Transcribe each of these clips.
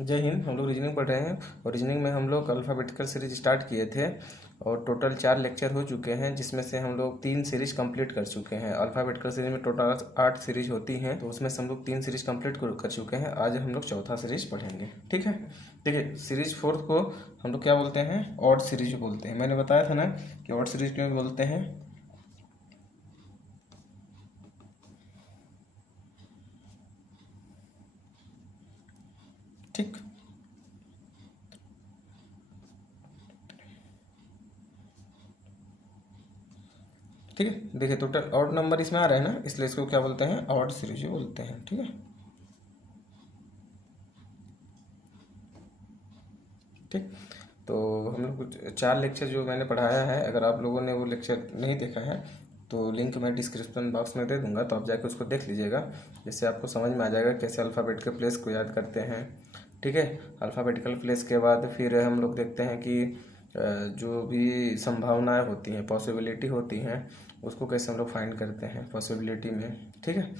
जय हिंद। हम लोग रीजनिंग पढ़ रहे हैं और रीजनिंग में हम लोग अल्फ़ाबेटिकल सीरीज स्टार्ट किए थे और टोटल 4 लेक्चर हो चुके हैं, जिसमें से हम लोग 3 सीरीज कंप्लीट कर चुके हैं। अल्फ़ाबेटिकल सीरीज में टोटल 8 सीरीज होती हैं, तो उसमें से हम लोग 3 सीरीज कंप्लीट कर चुके हैं। आज हम लोग चौथा सीरीज पढ़ेंगे, ठीक है। देखिए, सीरीज 4 को हम लोग क्या बोलते हैं? ऑड सीरीज बोलते हैं। मैंने बताया था ना कि ऑड सीरीज क्यों बोलते हैं। ठीक, ठीक है। देखिए, टोटल ऑड नंबर इसमें आ रहा है ना, इसलिए इसको क्या बोलते हैं? ऑड सीरीज बोलते हैं, ठीक है। ठीक, तो हम लोग कुछ 4 लेक्चर जो मैंने पढ़ाया है, अगर आप लोगों ने वो लेक्चर नहीं देखा है तो लिंक मैं डिस्क्रिप्शन बॉक्स में दे दूंगा, तो आप जाके उसको देख लीजिएगा, जिससे आपको समझ में आ जाएगा कैसे अल्फ़ाबेटिकल प्लेस को याद करते हैं, ठीक है। अल्फ़ाबेटिकल प्लेस के बाद फिर हम लोग देखते हैं कि जो भी संभावनाएं होती हैं, पॉसिबिलिटी होती हैं, उसको कैसे हम लोग फाइंड करते हैं पॉसिबिलिटी में, ठीक है।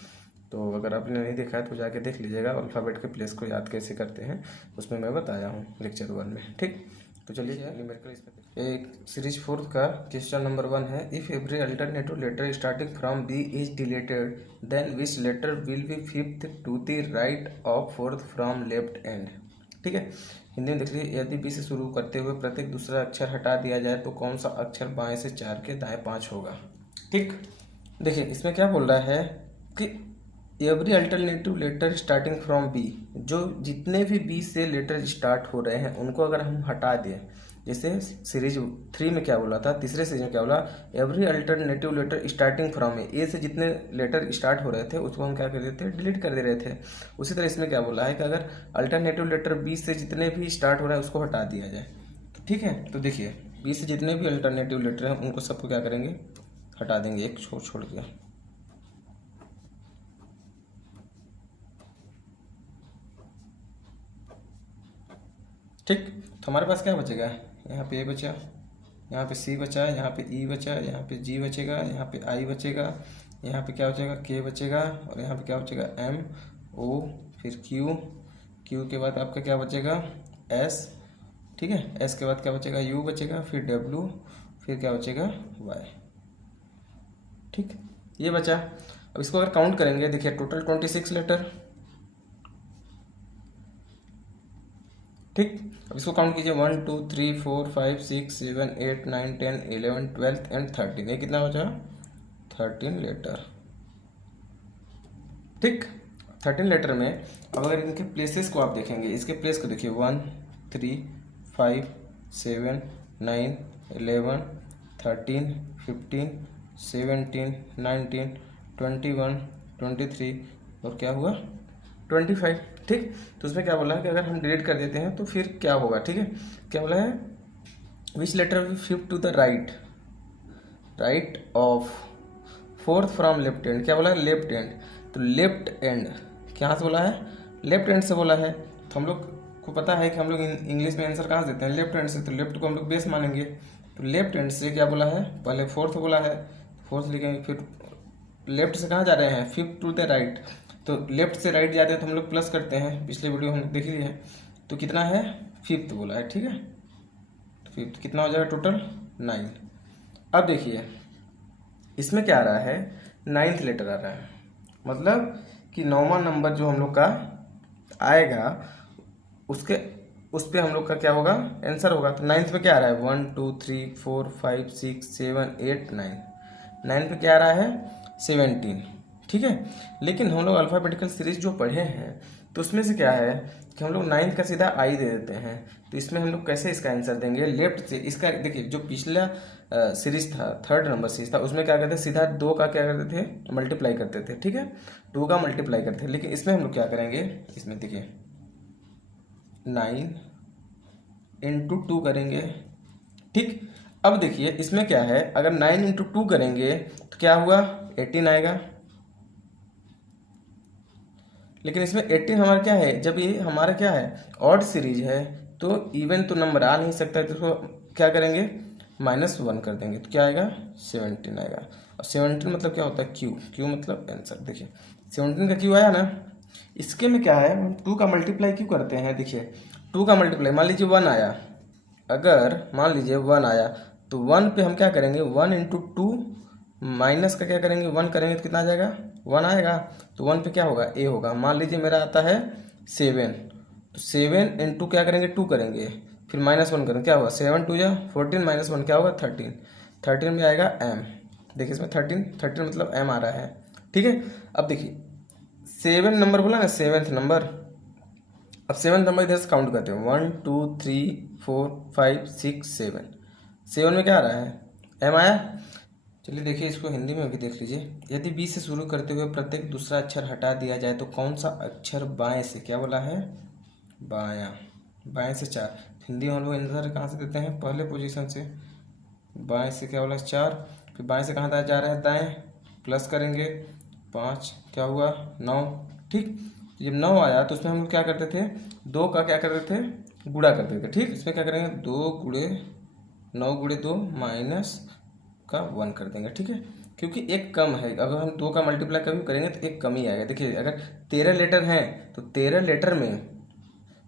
तो अगर आपने नहीं देखा है तो जाके देख लीजिएगा, अल्फ़ाबेट के प्लेस को याद कैसे करते हैं उसमें मैं बताया हूँ लेक्चर 1 में, ठीक। तो चलिए न्यूमेरिकल इसमें एक सीरीज 4 का क्वेश्चन नंबर 1 है। If every alternative letter starting from B is deleted then which letter will be fifth to the right of fourth from left end, ठीक है। हिंदी में देख लीजिए, यदि बी से शुरू करते हुए प्रत्येक दूसरा अक्षर हटा दिया जाए तो कौन सा अक्षर बाएं से 4 के दाएं 5 होगा, ठीक। देखिए, इसमें क्या बोल रहा है कि every alternative letter starting from B, जो जितने भी बी से लेटर स्टार्ट हो रहे हैं उनको अगर हम हटा दें, जैसे सीरीज 3 में क्या बोला था, तीसरे सीरीज में क्या बोला, every alternative letter starting from A से जितने लेटर स्टार्ट हो रहे थे उसको हम क्या कर देते थे? डिलीट कर दे रहे थे। उसी तरह इसमें क्या बोला है कि अगर अल्टरनेटिव लेटर बी से जितने भी स्टार्ट हो रहा है उसको हटा दिया जाए, तो ठीक है। तो देखिए, बी से जितने भी अल्टरनेटिव लेटर हैं उनको सबको क्या करेंगे? हटा देंगे, एक छोड़ छोड़ के, ठीक। तो हमारे पास क्या बचेगा? यहाँ पे ए बचा, यहाँ पे सी बचा, यहाँ पे ई बचा, यहाँ पे जी बचेगा, यहाँ पे आई बचेगा, यहाँ पे क्या बचेगा? के बचेगा, और यहाँ पे क्या बचेगा? एम, ओ, फिर क्यू, क्यू के बाद आपका क्या बचेगा? एस, ठीक है। एस के बाद क्या बचेगा? यू बचेगा, फिर डब्ल्यू, फिर क्या बचेगा? वाई, ठीक। ये बचा। अब इसको अगर काउंट करेंगे, देखिए टोटल 26 लेटर, ठीक। अब इसको काउंट कीजिए, 1 2 3 4 5 6 7 8 9 10 11 12 एंड 13। ये कितना बचा? 13 लेटर, ठीक। 13 लेटर में अब अगर इनके प्लेसेस को आप देखेंगे, इसके प्लेस को देखिए, 1 3 5 7 9 11 13 15 17 19 21 23 और क्या हुआ? 25, ठीक। तो उसमें क्या बोला है कि अगर हम डिलीट कर देते हैं तो फिर क्या होगा, ठीक है। क्या बोला है? Which letter will shift to the right, right of fourth from left end. क्या बोला है? Left end. तो लेफ्ट एंड कहाँ से बोला है? लेफ्ट एंड से बोला है। तो हम लोग को पता है कि हम लोग इंग्लिश में आंसर कहाँ से देते हैं? लेफ्ट एंड से। तो लेफ्ट को हम लोग बेस मानेंगे, तो लेफ्ट एंड से क्या बोला है? पहले फोर्थ बोला है, फोर्थ लिखेंगे, फिर लेफ्ट से कहाँ जा रहे हैं? Fifth to the right. तो लेफ्ट से राइट जाते हैं तो हम लोग प्लस करते हैं, पिछले वीडियो हम देख लिए हैं। तो कितना है? फिफ्थ बोला है, ठीक है। तो फिफ्थ कितना हो जाएगा? टोटल 9। अब देखिए, इसमें क्या आ रहा है? 9th लेटर आ रहा है, मतलब कि 9वां नंबर जो हम लोग का आएगा उसके उस पर हम लोग का क्या होगा? आंसर होगा। तो 9th पे क्या आ रहा है? 1 2 3 4 5 6 7 8 9। 9 पे क्या आ रहा है? 17, ठीक है। लेकिन हम लोग अल्फ़ाबेटिकल सीरीज जो पढ़े हैं तो उसमें से क्या है कि हम लोग 9th का सीधा आई दे देते हैं। तो इसमें हम लोग कैसे इसका आंसर देंगे? लेफ्ट से। इसका देखिए, जो पिछला सीरीज था, 3rd नंबर सीरीज था, उसमें क्या करते थे? सीधा 2 का क्या करते थे? मल्टीप्लाई करते थे, ठीक है। 2 का मल्टीप्लाई करते थे। लेकिन इसमें हम लोग क्या करेंगे? इसमें देखिए 9 इंटू 2 करेंगे, ठीक। अब देखिए इसमें क्या है, अगर 9 इंटू 2 करेंगे तो क्या हुआ? 18 आएगा। लेकिन इसमें 18 हमारा क्या है? जब ये हमारा क्या है? ऑड सीरीज है, तो इवन तो नंबर आ नहीं सकता है, तो इसको क्या करेंगे? -1 कर देंगे, तो क्या आएगा? 17 आएगा। और 17 मतलब क्या होता है? क्यू। क्यू मतलब आंसर। देखिए 17 का क्यू आया ना, इसके में क्या है, हम 2 का मल्टीप्लाई क्यों करते हैं, देखिए 2 का मल्टीप्लाई, मान लीजिए 1 आया, अगर मान लीजिए 1 आया तो 1 पे हम क्या करेंगे, 1 इंटू 2 माइनस का क्या करेंगे, 1 करेंगे तो कितना आ जाएगा, 1 आएगा। तो 1 पे क्या होगा, ए होगा। मान लीजिए मेरा आता है 7, तो 7 इंटू क्या करेंगे, 2 करेंगे, फिर -1 करेंगे, क्या होगा, 7 2 या 14 -1 क्या होगा 13, 13 में आएगा m। देखिए इसमें 13 मतलब m आ रहा है, ठीक है। अब देखिए 7 नंबर बोला ना, 7th नंबर, अब 7th नंबर इधर से काउंट करते हैं, 1 2 3 4 5 6 7, 7 में क्या आ रहा है, m आया। चलिए देखिए इसको हिंदी में भी देख लीजिए। यदि बी से शुरू करते हुए प्रत्येक दूसरा अक्षर हटा दिया जाए तो कौन सा अक्षर बाएं से, क्या बोला है, बायां, बाएं से 4। हिंदी में हम लोग आंसर कहाँ से देते हैं, पहले पोजीशन से, बाएं से क्या बोला 4, फिर बाएं से कहाँ जा रहा है, दाएं, प्लस करेंगे 5, क्या हुआ 9, ठीक। जब 9 आया तो उसमें हम लोग क्या करते थे, 2 का क्या करते थे, गुणा करते थे, ठीक। इसमें क्या करेंगे, 2 गुणे 9 गुणे 2 माइनस का 1 कर देंगे, ठीक है, क्योंकि एक कम है। अगर हम 2 का मल्टीप्लाई कभी करेंगे तो एक कम ही आएगा। देखिए अगर 13 लेटर हैं तो 13 लेटर में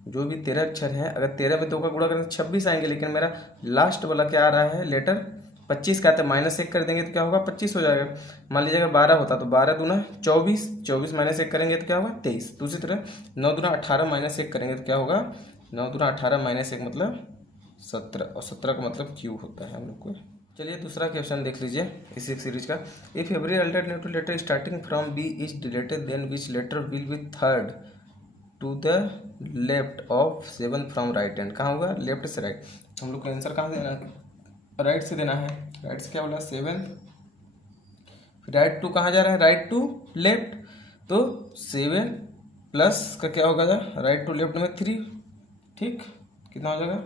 जो भी 13 अक्षर हैं, अगर 13 में 2 का गुणा करेंगे तो 26 आएंगे, लेकिन मेरा लास्ट वाला क्या आ रहा है, लेटर 25 का आता है, -1 कर देंगे तो क्या होगा, 25 हो जाएगा। मान लीजिए अगर 12 होता तो 12 दूना 24, 24 -1 करेंगे तो क्या होगा 23। दूसरी तरह 9 दूना 18 -1 करेंगे तो क्या होगा, 9 दूना 18 -1 मतलब 17, और 17 का मतलब क्यू होता है हम लोग को। चलिए दूसरा क्वेश्चन देख लीजिए इसी सीरीज का। If every alternative letter starting from B is deleted then which letter will be third to the left of 7 from right hand. कहाँ होगा, लेफ्ट से राइट। हम लोग को आंसर कहाँ देना है, राइट से देना है। राइट से क्या बोला 7, फिर राइट टू कहाँ जा रहा है, राइट टू लेफ्ट, तो 7 प्लस का क्या होगा, राइट टू लेफ्ट में 3, ठीक, कितना हो जाएगा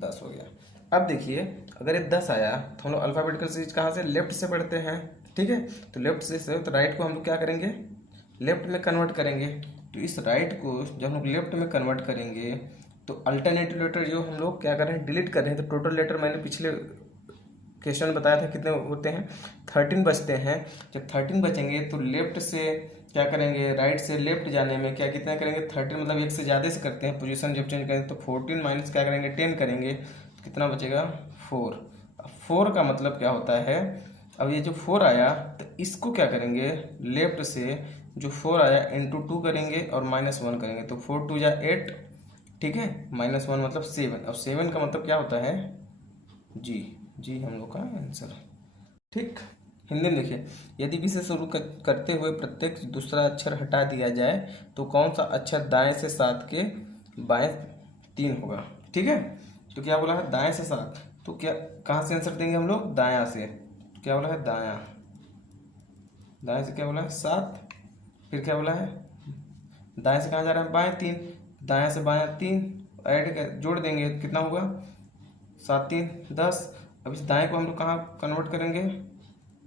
10 हो गया। अब देखिए अगर ये 10 आया तो हम लोग अल्फाबेटिकल सीरीज कहाँ से, लेफ्ट से पढ़ते हैं, ठीक है। तो लेफ्ट से तो राइट को हम लोग क्या करेंगे, लेफ्ट में कन्वर्ट करेंगे। तो इस राइट को जब हम लोग लेफ्ट में कन्वर्ट करेंगे तो अल्टरनेटिव लेटर जो हम लोग क्या कर रहे हैं, डिलीट कर रहे हैं। तो टोटल लेटर मैंने पिछले क्वेश्चन में बताया था कितने होते हैं, 13 बचते हैं। जब 13 बचेंगे तो लेफ्ट से क्या करेंगे, राइट से लेफ्ट जाने में क्या कितना करेंगे, 13 मतलब एक से ज़्यादा से करते हैं पोजीशन जब चेंज करेंगे। तो 14 माइनस क्या करेंगे 10 करेंगे तो कितना बचेगा 4। 4 का मतलब क्या होता है, अब ये जो 4 आया तो इसको क्या करेंगे, लेफ्ट से जो 4 आया इंटू 2 करेंगे और -1 करेंगे। तो 4 2 जा 8, ठीक है, -1 मतलब 7। और 7 का मतलब क्या होता है, जी हम लोग का आंसर, ठीक। हिंदी में देखिए, यदि बी से शुरू करते हुए प्रत्येक दूसरा अक्षर हटा दिया जाए तो कौन सा अक्षर दाएं से 7 के बाएं 3 होगा, ठीक है। तो क्या बोला है, दाएं से 7, तो क्या कहाँ से आंसर देंगे हम लोग, दायां से। क्या बोला है, दायां, दाएं से क्या बोला है 7, फिर क्या बोला है, दाएं से कहाँ जा रहा है, बाएं 3, दाएं से बायां 3, ऐड जोड़ देंगे कितना होगा 7 3 10। अब इस दाएं को हम लोग कहाँ कन्वर्ट करेंगे,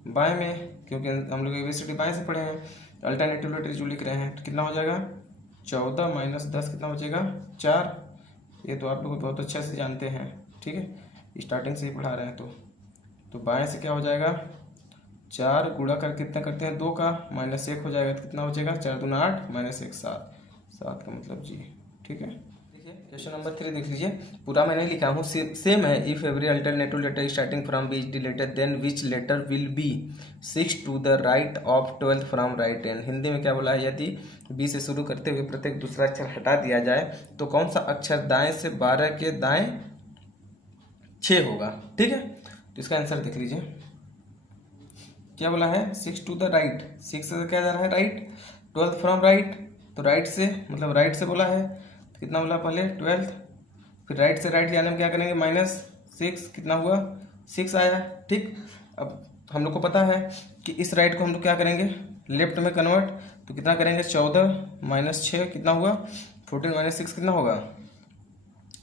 बाएं में, क्योंकि हम लोग एबीसीडी बाएं से पढ़े हैं। अल्टरनेटिव लेटर जो लिख रहे हैं तो कितना हो जाएगा 14 - 10 कितना बचेगा 4। ये तो आप लोग बहुत अच्छे से जानते हैं, ठीक है, स्टार्टिंग से ही पढ़ा रहे हैं। तो बाएं से क्या हो जाएगा 4 गुणा कर कितना करते हैं 2 का, -1 हो जाएगा तो कितना बचेगा 4 दूना 8 -1 7, 7 का मतलब जी, ठीक है। क्वेश्चन नंबर 3 देख लीजिए, पूरा मैंने लिखा हूँ, सेम है। If every alternative letter starting from B is deleted then which letter will be 6 to the right of 12 from right hand. Hindi में क्या बोला है, यदि बी से शुरू करते हुए प्रत्येक दूसरा अक्षर हटा दिया जाए तो कौन सा अक्षर दाएं से 12 के दाएं 6 होगा, ठीक है। तो इसका आंसर देख लीजिए, क्या बोला है 6 टू द राइट, 6 से क्या जा रहा है राइट, 12 फ्रॉम राइट, तो राइट से मतलब राइट से बोला है, कितना बोला पहले 12, फिर राइट से राइट जाने में क्या करेंगे -6, कितना हुआ 6 आया, ठीक। अब हम लोग को पता है कि इस राइट को हम लोग क्या करेंगे लेफ्ट में कन्वर्ट, तो कितना करेंगे 14 - 6 कितना हुआ 14 - 6 कितना होगा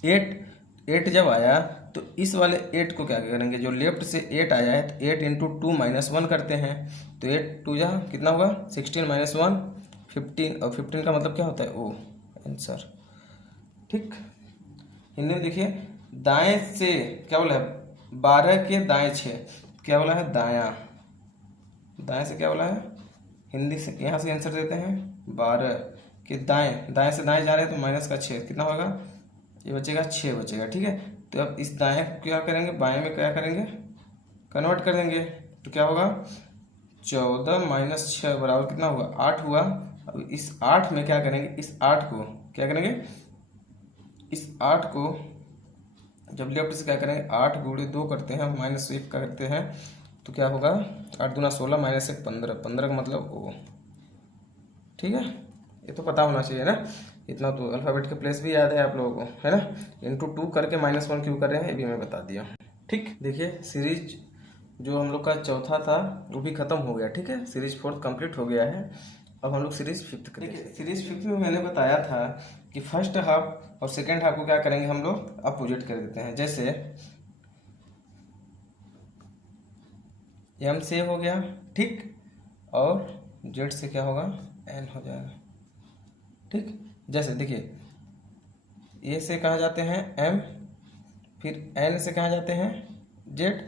8। 8 जब आया तो इस वाले 8 को क्या करेंगे, जो लेफ्ट से 8 आया है तो 8 इंटू 2 -1 करते हैं। तो 8 2 जा कितना हुआ 16 -1 15, और 15 का मतलब क्या होता है ओ, आंसर, ठीक। हिंदी में देखिए, दाएं से क्या बोला है 12 के दाएं 6, क्या बोला है दायां, दाएं से क्या बोला है, हिंदी से यहाँ से आंसर देते हैं 12 कि दाएं से दाएं जा रहे हैं तो माइनस का 6 कितना होगा, ये बचेगा 6 बचेगा। ठीक है, तो अब इस दाएं को क्या करेंगे, बाएं में क्या करेंगे, कन्वर्ट कर देंगे। तो क्या होगा, 14 माइनस 6 बराबर कितना हुआ, 8 हुआ। अब इस 8 में क्या करेंगे, इस 8 को क्या करेंगे, इस 8 को जब लेफ्ट से क्या करेंगे, 8 गुणे 2 करते हैं, माइनस 1 का करते हैं, तो क्या होगा, 8 दूना 16 माइनस 1 15, 15 का मतलब ओ। ठीक है, ये तो पता होना चाहिए ना, इतना तो अल्फ़ाबेट के प्लेस भी याद है आप लोगों को, है ना। इंटू 2 करके -1 क्यों कर रहे हैं ये भी मैं बता दिया। ठीक, देखिए सीरीज जो हम लोग का चौथा था वो भी खत्म हो गया। ठीक है, सीरीज 4 कंप्लीट हो गया है। अब हम लोग सीरीज 5 करेंगे। सीरीज 5 में मैंने बताया था कि फर्स्ट हाफ और सेकेंड हाफ को क्या करेंगे, हम लोग अपोजिट कर देते हैं। जैसे एम से हो गया, ठीक, और जेड से क्या होगा, एन हो जाएगा। ठीक, जैसे देखिए ए से कहाँ जाते हैं एम, फिर एन से कहाँ जाते हैं जेड।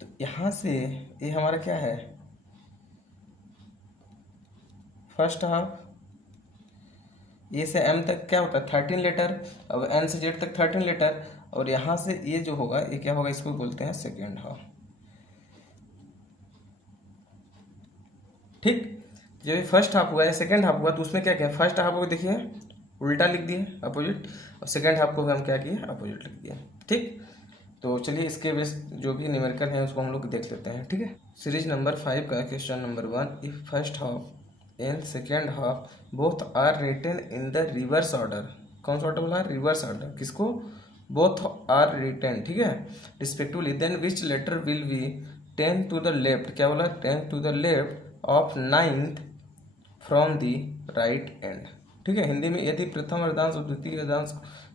तो यहाँ से ये हमारा क्या है, फर्स्ट हाफ। ए से एम तक क्या होता है 13 लेटर, अब एन से जेड तक 13 लेटर, और यहाँ से ये जो होगा ये क्या होगा, इसको बोलते हैं सेकेंड हाफ। ठीक, जब फर्स्ट हाफ हुआ या सेकेंड हाफ हुआ तो उसमें क्या किया, फर्स्ट हाफ को देखिए उल्टा लिख दिए अपोजिट, और सेकेंड हाफ को भी हम क्या किए, अपोजिट लिख दिए। ठीक, तो चलिए इसके बेस जो भी न्यूमेरिकल है उसको हम लोग देख लेते हैं। ठीक है, सीरीज नंबर 5 का question number 1, if first half and second half both are written in the reverse order. कौन सा ऑर्डर बोला, रिवर्स ऑर्डर, किसको, बोथ आर रिटन, ठीक है, respectively, then which letter will be 10 to the left, क्या बोला, 10 to the left of 9th from the right end. ठीक है, हिंदी में यदि प्रथम अर्धांश और द्वितीय अर्धांश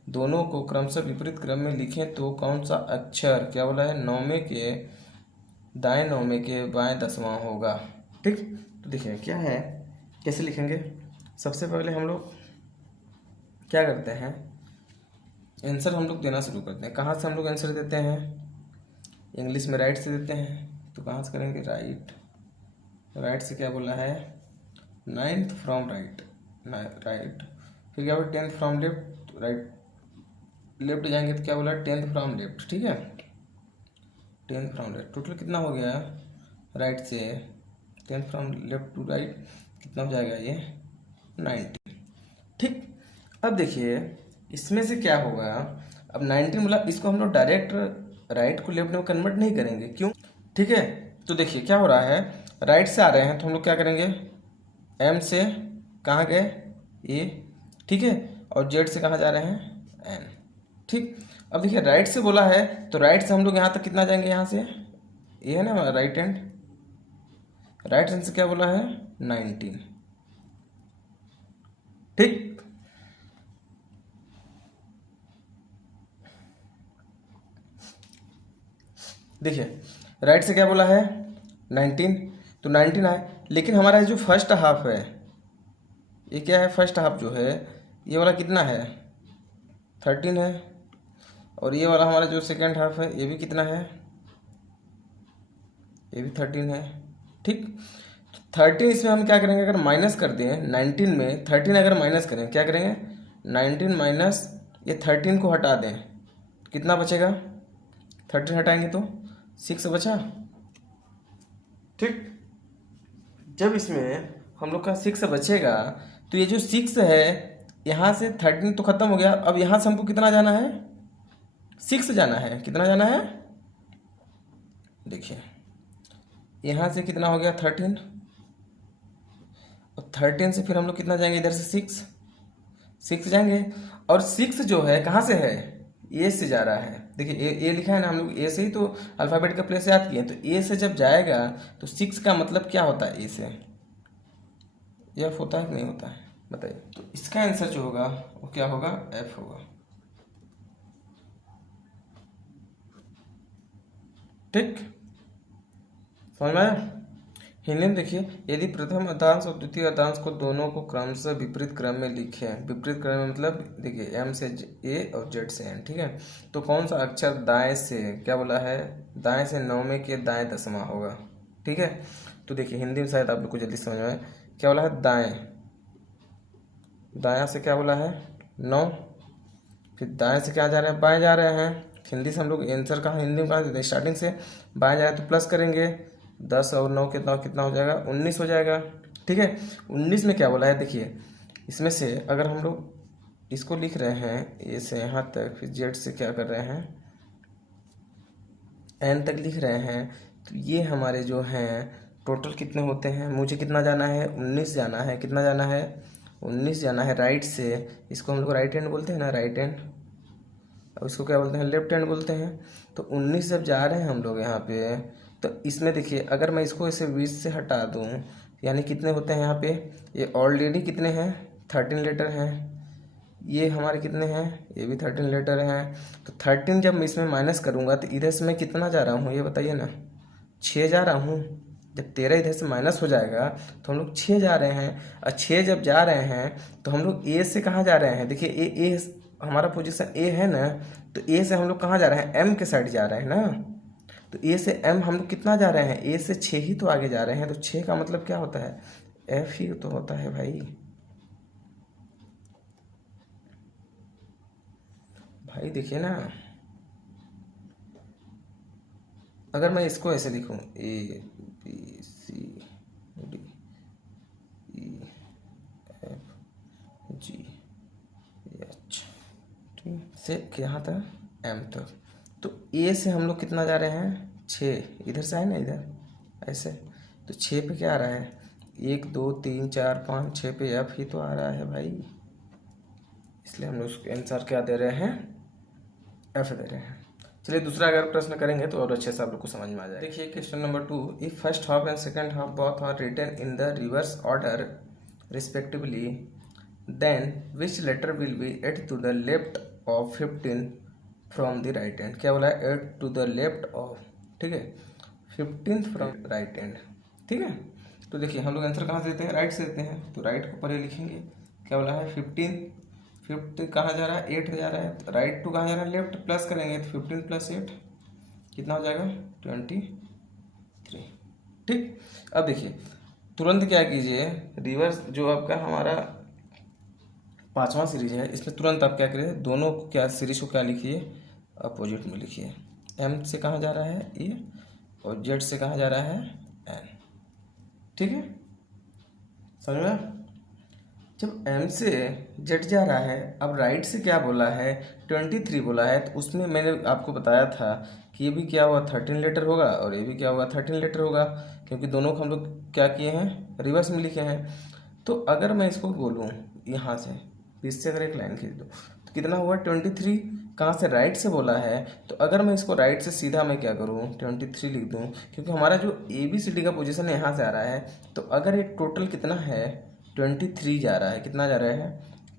दोनों को क्रमशः विपरीत क्रम में लिखें तो कौन सा अक्षर, क्या बोला है, नौवे के दाएं नौवे के बाएं 10वां होगा। ठीक, तो देखिए क्या है, कैसे लिखेंगे। सबसे पहले हम लोग क्या करते हैं, आंसर हम लोग देना शुरू करते हैं। कहाँ से हम लोग आंसर देते हैं, इंग्लिश में राइट से देते हैं, तो कहाँ से करेंगे, राइट। राइट से क्या बोला है, 9th फ्रॉम राइट, राइट, फिर क्या बोला 10th from left, right, left जाएंगे तो क्या बोला 10th फ्रॉम लेफ्ट। ठीक है, 10th फ्रॉम लेफ्ट, टोटल कितना हो गया, राइट से 10th from left to right, कितना हो जाएगा ये 90। ठीक, अब देखिए इसमें से क्या होगा, अब 19 बोला, इसको हम लोग डायरेक्ट राइट को लेफ्ट में कन्वर्ट नहीं करेंगे, क्यों। ठीक है, तो देखिए क्या हो रहा है, राइट से आ रहे हैं तो हम लोग क्या करेंगे, एम से कहाँ गए ए, ठीक है, और जेड से कहाँ जा रहे हैं एन। ठीक, अब देखिए राइट से बोला है तो राइट से हम लोग यहाँ तक कितना जाएंगे, यहाँ से ये है ना राइट हैंड, राइट हैंड से क्या बोला है 19। ठीक, देखिए राइट से क्या बोला है 19, तो 19 आए, लेकिन हमारा जो फर्स्ट हाफ है ये क्या है, फर्स्ट हाफ जो है ये वाला कितना है 13 है, और ये वाला हमारा जो सेकेंड हाफ है ये भी कितना है, ये भी 13 है। ठीक, तो 13 इसमें हम क्या करेंगे, अगर माइनस कर दें 19 में 13 अगर माइनस करें, क्या करेंगे 19 माइनस ये 13 को हटा दें, कितना बचेगा, 13 हटाएंगे तो 6 बचा। ठीक, जब इसमें हम लोग का 6 बचेगा तो ये जो 6 है यहाँ से 13 तो खत्म हो गया, अब यहाँ से हमको कितना जाना है 6 जाना है, कितना जाना है, देखिए यहाँ से कितना हो गया 13, और 13 से फिर हम लोग कितना जाएंगे, इधर से 6 जाएंगे, और 6 जो है कहाँ से है, ए से जा रहा है। देखिए ए लिखा है ना, हम लोग ए से ही तो अल्फ़ाबेट का प्लेस याद किए, तो ए से जब जाएगा तो 6 का मतलब क्या होता है, ए से एफ होता है कि नहीं होता है, बताइए। तो इसका आंसर जो होगा वो क्या होगा, एफ होगा। ठीक, समझ में आया। हिंदी में देखिए, यदि प्रथम अर्धांश और द्वितीय अर्धांश को दोनों को क्रमशः विपरीत क्रम में लिखें, विपरीत क्रम में मतलब देखिए एम से ए और जेड से एन, ठीक है, तो कौन सा अक्षर दाएं से, क्या बोला है, दाएं से नौवें के दाएं 10वां होगा। ठीक है, तो देखिए हिंदी में शायद आप लोग को जल्दी समझ में आए, क्या बोला है, दाएं दायां से क्या बोला है 9, फिर दाएं से क्या जा रहे हैं बाएं जा रहे हैं। हिंदी से हम लोग आंसर कहाँ हिंदी में कहाँ देते हैं स्टार्टिंग से बाएं जा रहे हैं तो प्लस करेंगे 10 और 9 कितना कितना हो जाएगा 19 हो जाएगा। ठीक है 19 में क्या बोला है देखिए इसमें से अगर हम लोग इसको लिख रहे हैं ए से यहाँ तक फिर जेड से क्या कर रहे हैं एन तक लिख रहे हैं तो ये हमारे जो हैं टोटल कितने होते हैं। मुझे कितना जाना है 19 जाना है, कितना जाना है 19 जाना है राइट से। इसको हम लोग राइट हैंड बोलते हैं ना राइट हैंड, अब इसको क्या बोलते हैं लेफ्ट हैंड बोलते हैं। तो 19 जब जा रहे हैं हम लोग यहाँ पे तो इसमें देखिए अगर मैं इसको ऐसे 20 से हटा दूँ यानी कितने होते हैं यहाँ पे ये ऑलरेडी कितने हैं 13 लेटर हैं, ये हमारे कितने हैं ये भी 13 लेटर हैं। तो 13 जब मैं इसमें माइनस करूँगा तो इधर से मैं कितना जा रहा हूँ ये बताइए ना 6 जा रहा हूँ। जब 13 इधर से माइनस हो जाएगा तो हम लोग 6 जा रहे हैं और 6 जब जा रहे हैं तो हम लोग ए से कहाँ जा रहे हैं देखिए ए हमारा पोजीशन ए है ना तो ए से हम लोग कहाँ जा रहे हैं एम के साइड जा रहे हैं ना। तो ए से एम हम लोग कितना जा रहे हैं ए से 6 ही तो आगे जा रहे हैं। तो 6 का मतलब क्या होता है एफ ही तो होता है भाई देखिए ना अगर मैं इसको ऐसे लिखूं A B C D E F G H ठीक से यहाँ तक एम तक। तो ए से हम लोग कितना जा रहे हैं 6 इधर से आए ना इधर ऐसे तो 6 पे क्या आ रहा है 1 2 3 4 5 6 पे एफ ही तो आ रहा है भाई, इसलिए हम लोग उसके आंसर क्या दे रहे हैं एफ दे रहे हैं। चलिए दूसरा अगर प्रश्न करेंगे तो और अच्छे से आप लोग को समझ में आ जाएगा। देखिए question number 2 if first half and second half both are written in the reverse order respectively then which letter will be eighth to the left of 15 from the right hand. क्या बोला है eighth to the left of ठीक है 15 from right hand. ठीक है तो देखिए हम लोग आंसर कहाँ से देते हैं राइट से देते हैं तो राइट को पहले लिखेंगे। क्या बोला है 15 कहाँ जा रहा है 8 जा रहा है तो राइट टू कहाँ जा रहा है लेफ्ट प्लस करेंगे तो 15 प्लस 8 कितना हो जाएगा 23। ठीक अब देखिए तुरंत क्या कीजिए रिवर्स जो आपका हमारा 5वां सीरीज है इसमें तुरंत आप क्या करिए दोनों क्या सीरीज को क्या लिखिए अपोजिट में लिखिए। एम से कहाँ जा रहा है ए और जेड से कहाँ जा रहा है एन। ठीक है समझ में जब एम से जेड जा रहा है अब राइट से क्या बोला है 23 बोला है तो उसमें मैंने आपको बताया था कि ये भी क्या हुआ 13 लेटर होगा और ये भी क्या होगा 13 लेटर होगा क्योंकि दोनों को हम लोग क्या किए हैं रिवर्स में लिखे हैं। तो अगर मैं इसको बोलूँ यहाँ से इससे अगर एक लाइन खींच दूँ तो कितना हुआ 23 कहाँ से राइट से बोला है। तो अगर मैं इसको राइट से सीधा मैं क्या करूँ 23 लिख दूँ क्योंकि हमारा जो ABCD का पोजीशन यहाँ से आ रहा है। तो अगर ये टोटल कितना है 23 जा रहा है कितना जा रहा है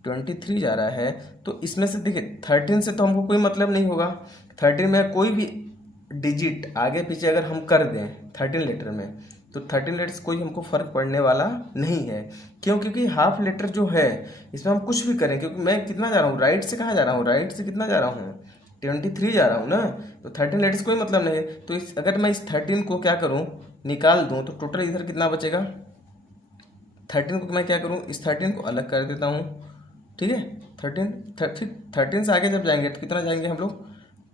23 जा रहा है तो इसमें से देखिए 13 से तो हमको कोई मतलब नहीं होगा। 13 में कोई भी डिजिट आगे पीछे अगर हम कर दें 13 लेटर में तो 13 लेटर से कोई हमको फ़र्क पड़ने वाला नहीं है। क्यों क्योंकि हाफ लेटर जो है इसमें हम कुछ भी करें क्योंकि मैं कितना जा रहा हूँ राइट से कहाँ जा रहा हूँ राइट से कितना जा रहा हूँ 23 जा रहा हूँ ना। तो 13 लेटर से कोई मतलब नहीं है। तो अगर मैं इस 13 को क्या करूँ निकाल दूँ तो टोटल इधर कितना बचेगा 13 को मैं क्या करूँ इस 13 को अलग कर देता हूँ। ठीक है 13 से आगे जब जाएंगे तो कितना जाएंगे हम लोग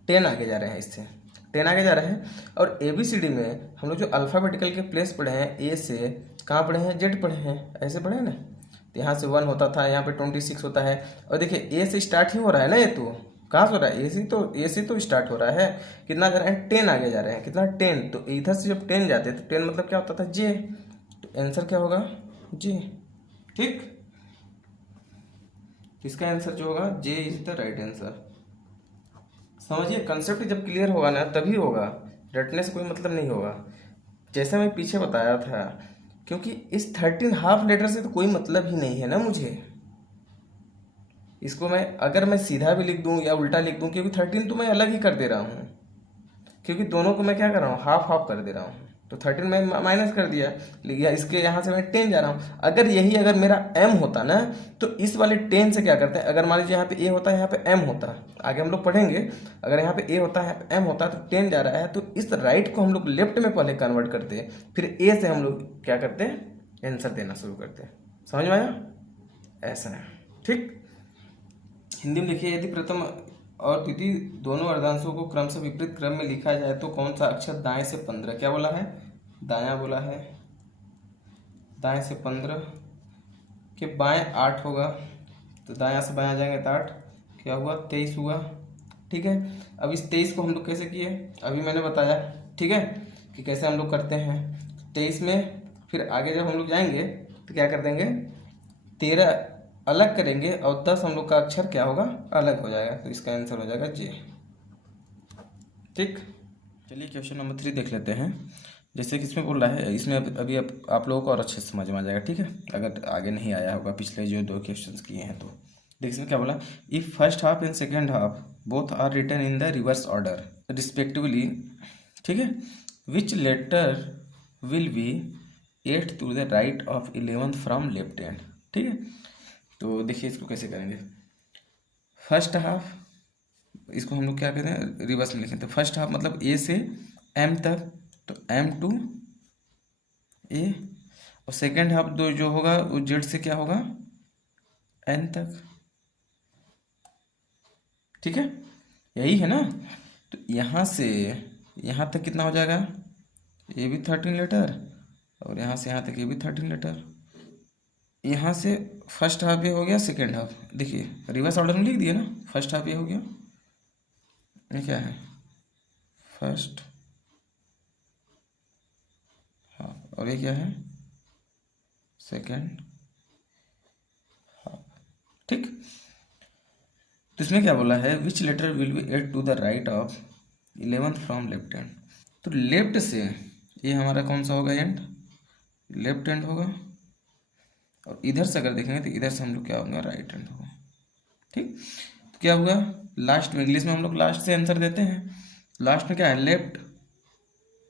10 आगे जा रहे हैं इससे 10 आगे जा रहे हैं। और ABCD में हम लोग जो अल्फ़ाबेटिकल के प्लेस पढ़े हैं ए से कहाँ पढ़े हैं जेड पढ़े हैं ऐसे पढ़े हैं ना। तो यहाँ से 1 होता था यहाँ पे 26 होता है और देखिए ए से स्टार्ट ही हो रहा है ना ये तो कहाँ से हो रहा है ए से तो स्टार्ट हो रहा है कितना जा रहा है 10 आगे जा रहे हैं कितना 10। तो इधर से जब 10 जाते तो 10 मतलब क्या होता था जे तो आंसर क्या होगा जे। ठीक इसका आंसर जो होगा जे इज द राइट आंसर। समझिए कंसेप्ट जब क्लियर होगा ना तभी होगा रटने से कोई मतलब नहीं होगा। जैसे मैं पीछे बताया था क्योंकि इस 13 हाफ लेटर से तो कोई मतलब ही नहीं है ना मुझे। इसको मैं अगर मैं सीधा भी लिख दूं या उल्टा लिख दूं क्योंकि 13 तो मैं अलग ही कर दे रहा हूं क्योंकि दोनों को मैं क्या कर रहा हूँ हाफ हाफ कर दे रहा हूँ। तो 13 में माइनस कर दिया लिखा इसके यहाँ से मैं 10 जा रहा हूँ। अगर मेरा m होता ना तो इस वाले 10 से क्या करते हैं अगर मान लीजिए यहाँ पे a होता है यहाँ पे m होता आगे हम लोग पढ़ेंगे। अगर यहाँ पे a होता है m होता तो 10 जा रहा है तो इस राइट को हम लोग लेफ्ट में पहले कन्वर्ट करते फिर a से हम लोग क्या करते आंसर देना शुरू करते। समझ में आया ऐसा है। ठीक। हिंदी में देखिए, यदि प्रथम और द्वितीय दोनों अर्धांशों को क्रमशः विपरीत क्रम में लिखा जाए तो कौन सा अक्षर दाएं से 15, क्या बोला है, दायां बोला है, दाएं से 15 के बाएं 8 होगा, तो दायां से बायां जाएंगे तो 8, क्या हुआ 23 हुआ। ठीक है, अब इस 23 को हम लोग कैसे किए, अभी मैंने बताया, ठीक है, कि कैसे हम लोग करते हैं। 23 में फिर आगे जब हम लोग जाएंगे तो क्या कर देंगे, 13 अलग करेंगे और 10 हम लोग का अक्षर क्या होगा, अलग हो जाएगा, तो इसका आंसर हो जाएगा जे। ठीक, चलिए क्वेश्चन नंबर 3 देख लेते हैं। जैसे कि इसमें बोल रहा है, इसमें अभी आप लोगों को और अच्छे से समझ में आ जाएगा, ठीक है, अगर आगे नहीं आया होगा पिछले जो 2 क्वेश्चन किए हैं तो। देखिए इसमें क्या बोला, if first half and second half both are written in the reverse order respectively, ठीक है, which letter will be 8th to the right of 11th from left hand. ठीक है, तो देखिए इसको कैसे करेंगे। फर्स्ट हाफ, इसको हम लोग क्या कहते हैं, रिवर्स में लिखें, तो फर्स्ट हाफ मतलब ए से एम तक, तो एम टू ए, और सेकेंड हाफ दो जो होगा वो जेड से क्या होगा, एन तक। ठीक है, यही है ना। तो यहाँ से यहाँ तक कितना हो जाएगा, ये भी 13 लेटर, और यहाँ से यहाँ तक ये भी 13 लेटर। यहाँ से फर्स्ट हाफ ये हो गया, सेकेंड हाफ देखिए रिवर्स ऑर्डर में लिख दिए ना, फर्स्ट हाफ ये हो गया, ये क्या है फर्स्ट, हाँ, और ये क्या है सेकेंड हाफ। ठीक, तो इसमें क्या बोला है, which letter will be eighth to the right of 11th from left hand. तो लेफ्ट से ये हमारा कौन सा होगा, एंड लेफ्ट हैंड होगा, और इधर से अगर देखेंगे तो इधर से हम लोग क्या होगा, राइट हैंड होगा। ठीक, तो क्या हुआ लास्ट में, इंग्लिश में हम लोग लास्ट से आंसर देते हैं, लास्ट में क्या है लेफ्ट,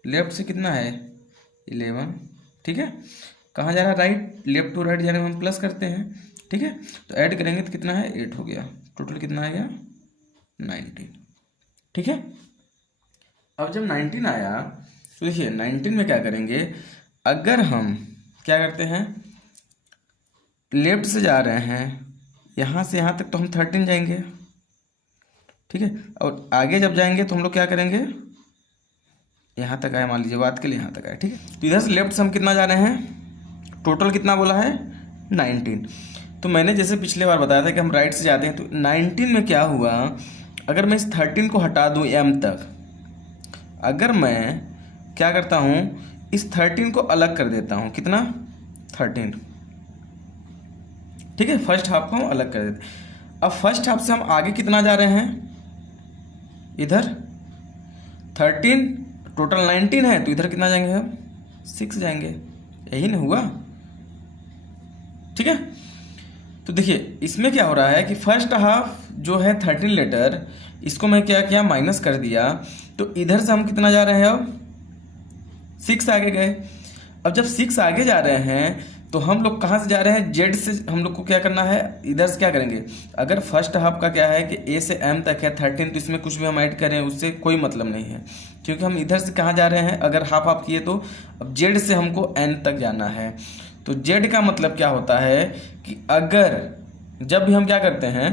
लेफ्ट से कितना है 11, ठीक है, कहाँ जा रहा है राइट, लेफ्ट टू राइट जाने में हम प्लस करते हैं। ठीक है, तो ऐड करेंगे तो कितना है 8 हो गया, टोटल कितना आ गया 19। ठीक है, अब जब 19 आया तो देखिए 19 में क्या करेंगे, अगर हम क्या करते हैं लेफ्ट से जा रहे हैं यहाँ से यहाँ तक तो हम 13 जाएंगे। ठीक है, और आगे जब जाएंगे तो हम लोग क्या करेंगे, यहाँ तक आए, मान लीजिए बात के लिए यहाँ तक आए। ठीक है, तो इधर से लेफ्ट से हम कितना जा रहे हैं, टोटल कितना बोला है 19। तो मैंने जैसे पिछले बार बताया था कि हम राइट से जाते हैं, तो 19 में क्या हुआ, अगर मैं इस 13 को हटा दूँ एम तक, अगर मैं क्या करता हूँ इस 13 को अलग कर देता हूँ, कितना 13, ठीक है, फर्स्ट हाफ को हम अलग कर देते हैं। अब फर्स्ट हाफ से हम आगे कितना जा रहे हैं, इधर 13, टोटल 19 है, तो इधर कितना जाएंगे हम 6 जाएंगे, यही ना हुआ। ठीक है, तो देखिए इसमें क्या हो रहा है कि फर्स्ट हाफ जो है 13 लेटर, इसको मैं क्या किया माइनस कर दिया, तो इधर से हम कितना जा रहे हैं, अब 6 आगे गए। अब जब 6 आगे जा रहे हैं तो हम लोग कहाँ से जा रहे हैं, जेड से हम लोग को क्या करना है, इधर से क्या करेंगे, अगर फर्स्ट हाफ का क्या है कि ए से एम तक है 13, तो इसमें कुछ भी हम ऐड करें उससे कोई मतलब नहीं है, क्योंकि हम इधर से कहाँ जा रहे हैं, अगर हाफ हाफ किए तो अब जेड से हमको एन तक जाना है। तो जेड का मतलब क्या होता है कि अगर जब भी हम क्या करते हैं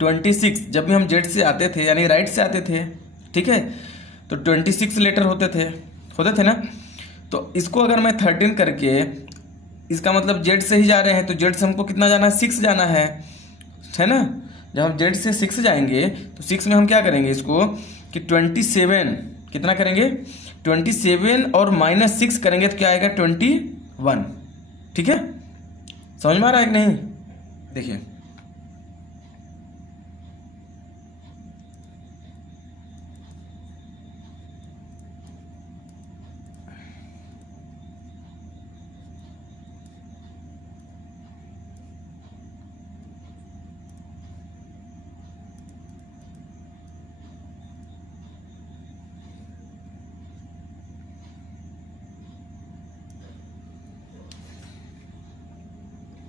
26, जब भी हम जेड से आते थे यानी राइट से आते थे, ठीक है, तो 26 लेटर होते थे ना, तो इसको अगर मैं 13 करके, इसका मतलब जेड से ही जा रहे हैं, तो जेड से हमको कितना जाना है 6 जाना है ना। जब हम जेड से 6 जाएंगे तो 6 में हम क्या करेंगे इसको कि 27 कितना करेंगे 27 और -6 करेंगे तो क्या आएगा 21। ठीक है, समझ में आ रहा है कि नहीं, देखिए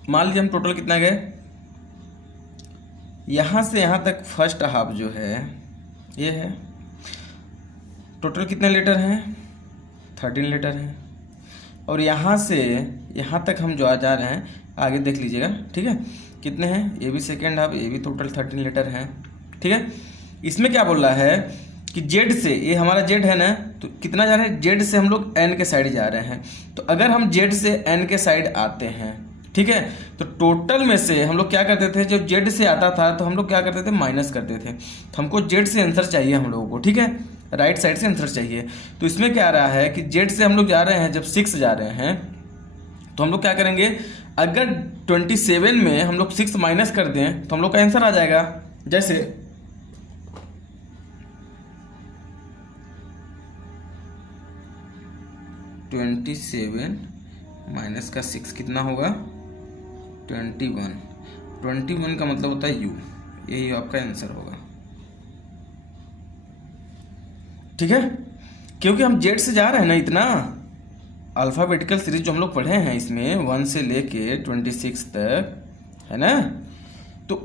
मान लीजिए हम टोटल कितना गए, यहाँ से यहाँ तक फर्स्ट हाफ जो है ये है, टोटल कितने लेटर हैं 13 लेटर हैं, और यहाँ से यहाँ तक हम जो आ जा रहे हैं आगे देख लीजिएगा। ठीक है, कितने हैं, ये भी सेकेंड हाफ, ये भी टोटल 13 लेटर हैं। ठीक है, इसमें क्या बोल रहा है कि जेड से, ये हमारा जेड है ना, तो कितना जा रहे हैं, जेड से हम लोग एन के साइड जा रहे हैं। तो अगर हम जेड से एन के साइड आते हैं, ठीक है, तो टोटल में से हम लोग क्या करते थे, जो जेड से आता था तो हम लोग क्या करते थे, माइनस करते थे। तो हमको जेड से आंसर चाहिए हम लोगों को, ठीक है, राइट साइड से आंसर चाहिए। तो इसमें क्या आ रहा है कि जेड से हम लोग जा रहे हैं, जब 6 जा रहे हैं तो हम लोग क्या करेंगे, अगर 27 में हम लोग 6 माइनस कर दें तो हम लोग का आंसर आ जाएगा। जैसे 27 माइनस का 6 कितना होगा, 21। 21 का मतलब होता है यू, यही आपका आंसर होगा। ठीक है, क्योंकि हम जेड से जा रहे हैं ना, इतना अल्फ़ाबेटिकल सीरीज जो हम लोग पढ़े हैं इसमें 1 से लेके 26 तक, है ना, तो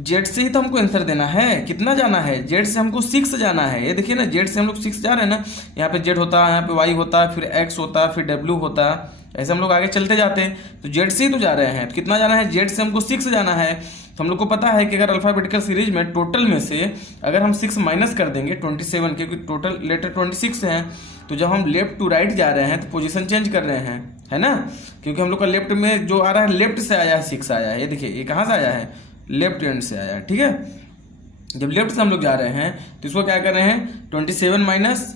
जेड से ही तो हमको आंसर देना है। कितना जाना है, जेड से हमको 6 जाना है। ये देखिए ना, जेड से हम लोग 6 जा रहे हैं ना, यहाँ पे जेड होता है, यहाँ पे वाई होता है, फिर एक्स होता है, फिर डब्ल्यू होता है, ऐसे हम लोग आगे चलते जाते हैं। तो जेड से ही तो जा रहे हैं, तो कितना जाना है, जेड से हमको 6 जाना है। तो हम लोग को पता है कि अगर अल्फ़ाबेटिकल सीरीज में टोटल में से अगर हम 6 माइनस कर देंगे 27, क्योंकि टोटल लेटर 26 हैं, तो जब हम लेफ्ट टू राइट जा रहे हैं तो पोजीशन चेंज कर रहे हैं, है ना, क्योंकि हम लोग का लेफ्ट में जो आ रहा है, लेफ्ट से आया है 6 आया है। ये देखिए, ये कहाँ से आया है, लेफ्ट हैंड से आया है। ठीक है, जब लेफ्ट से हम लोग जा रहे हैं तो इसको क्या कर रहे हैं, 27 माइनस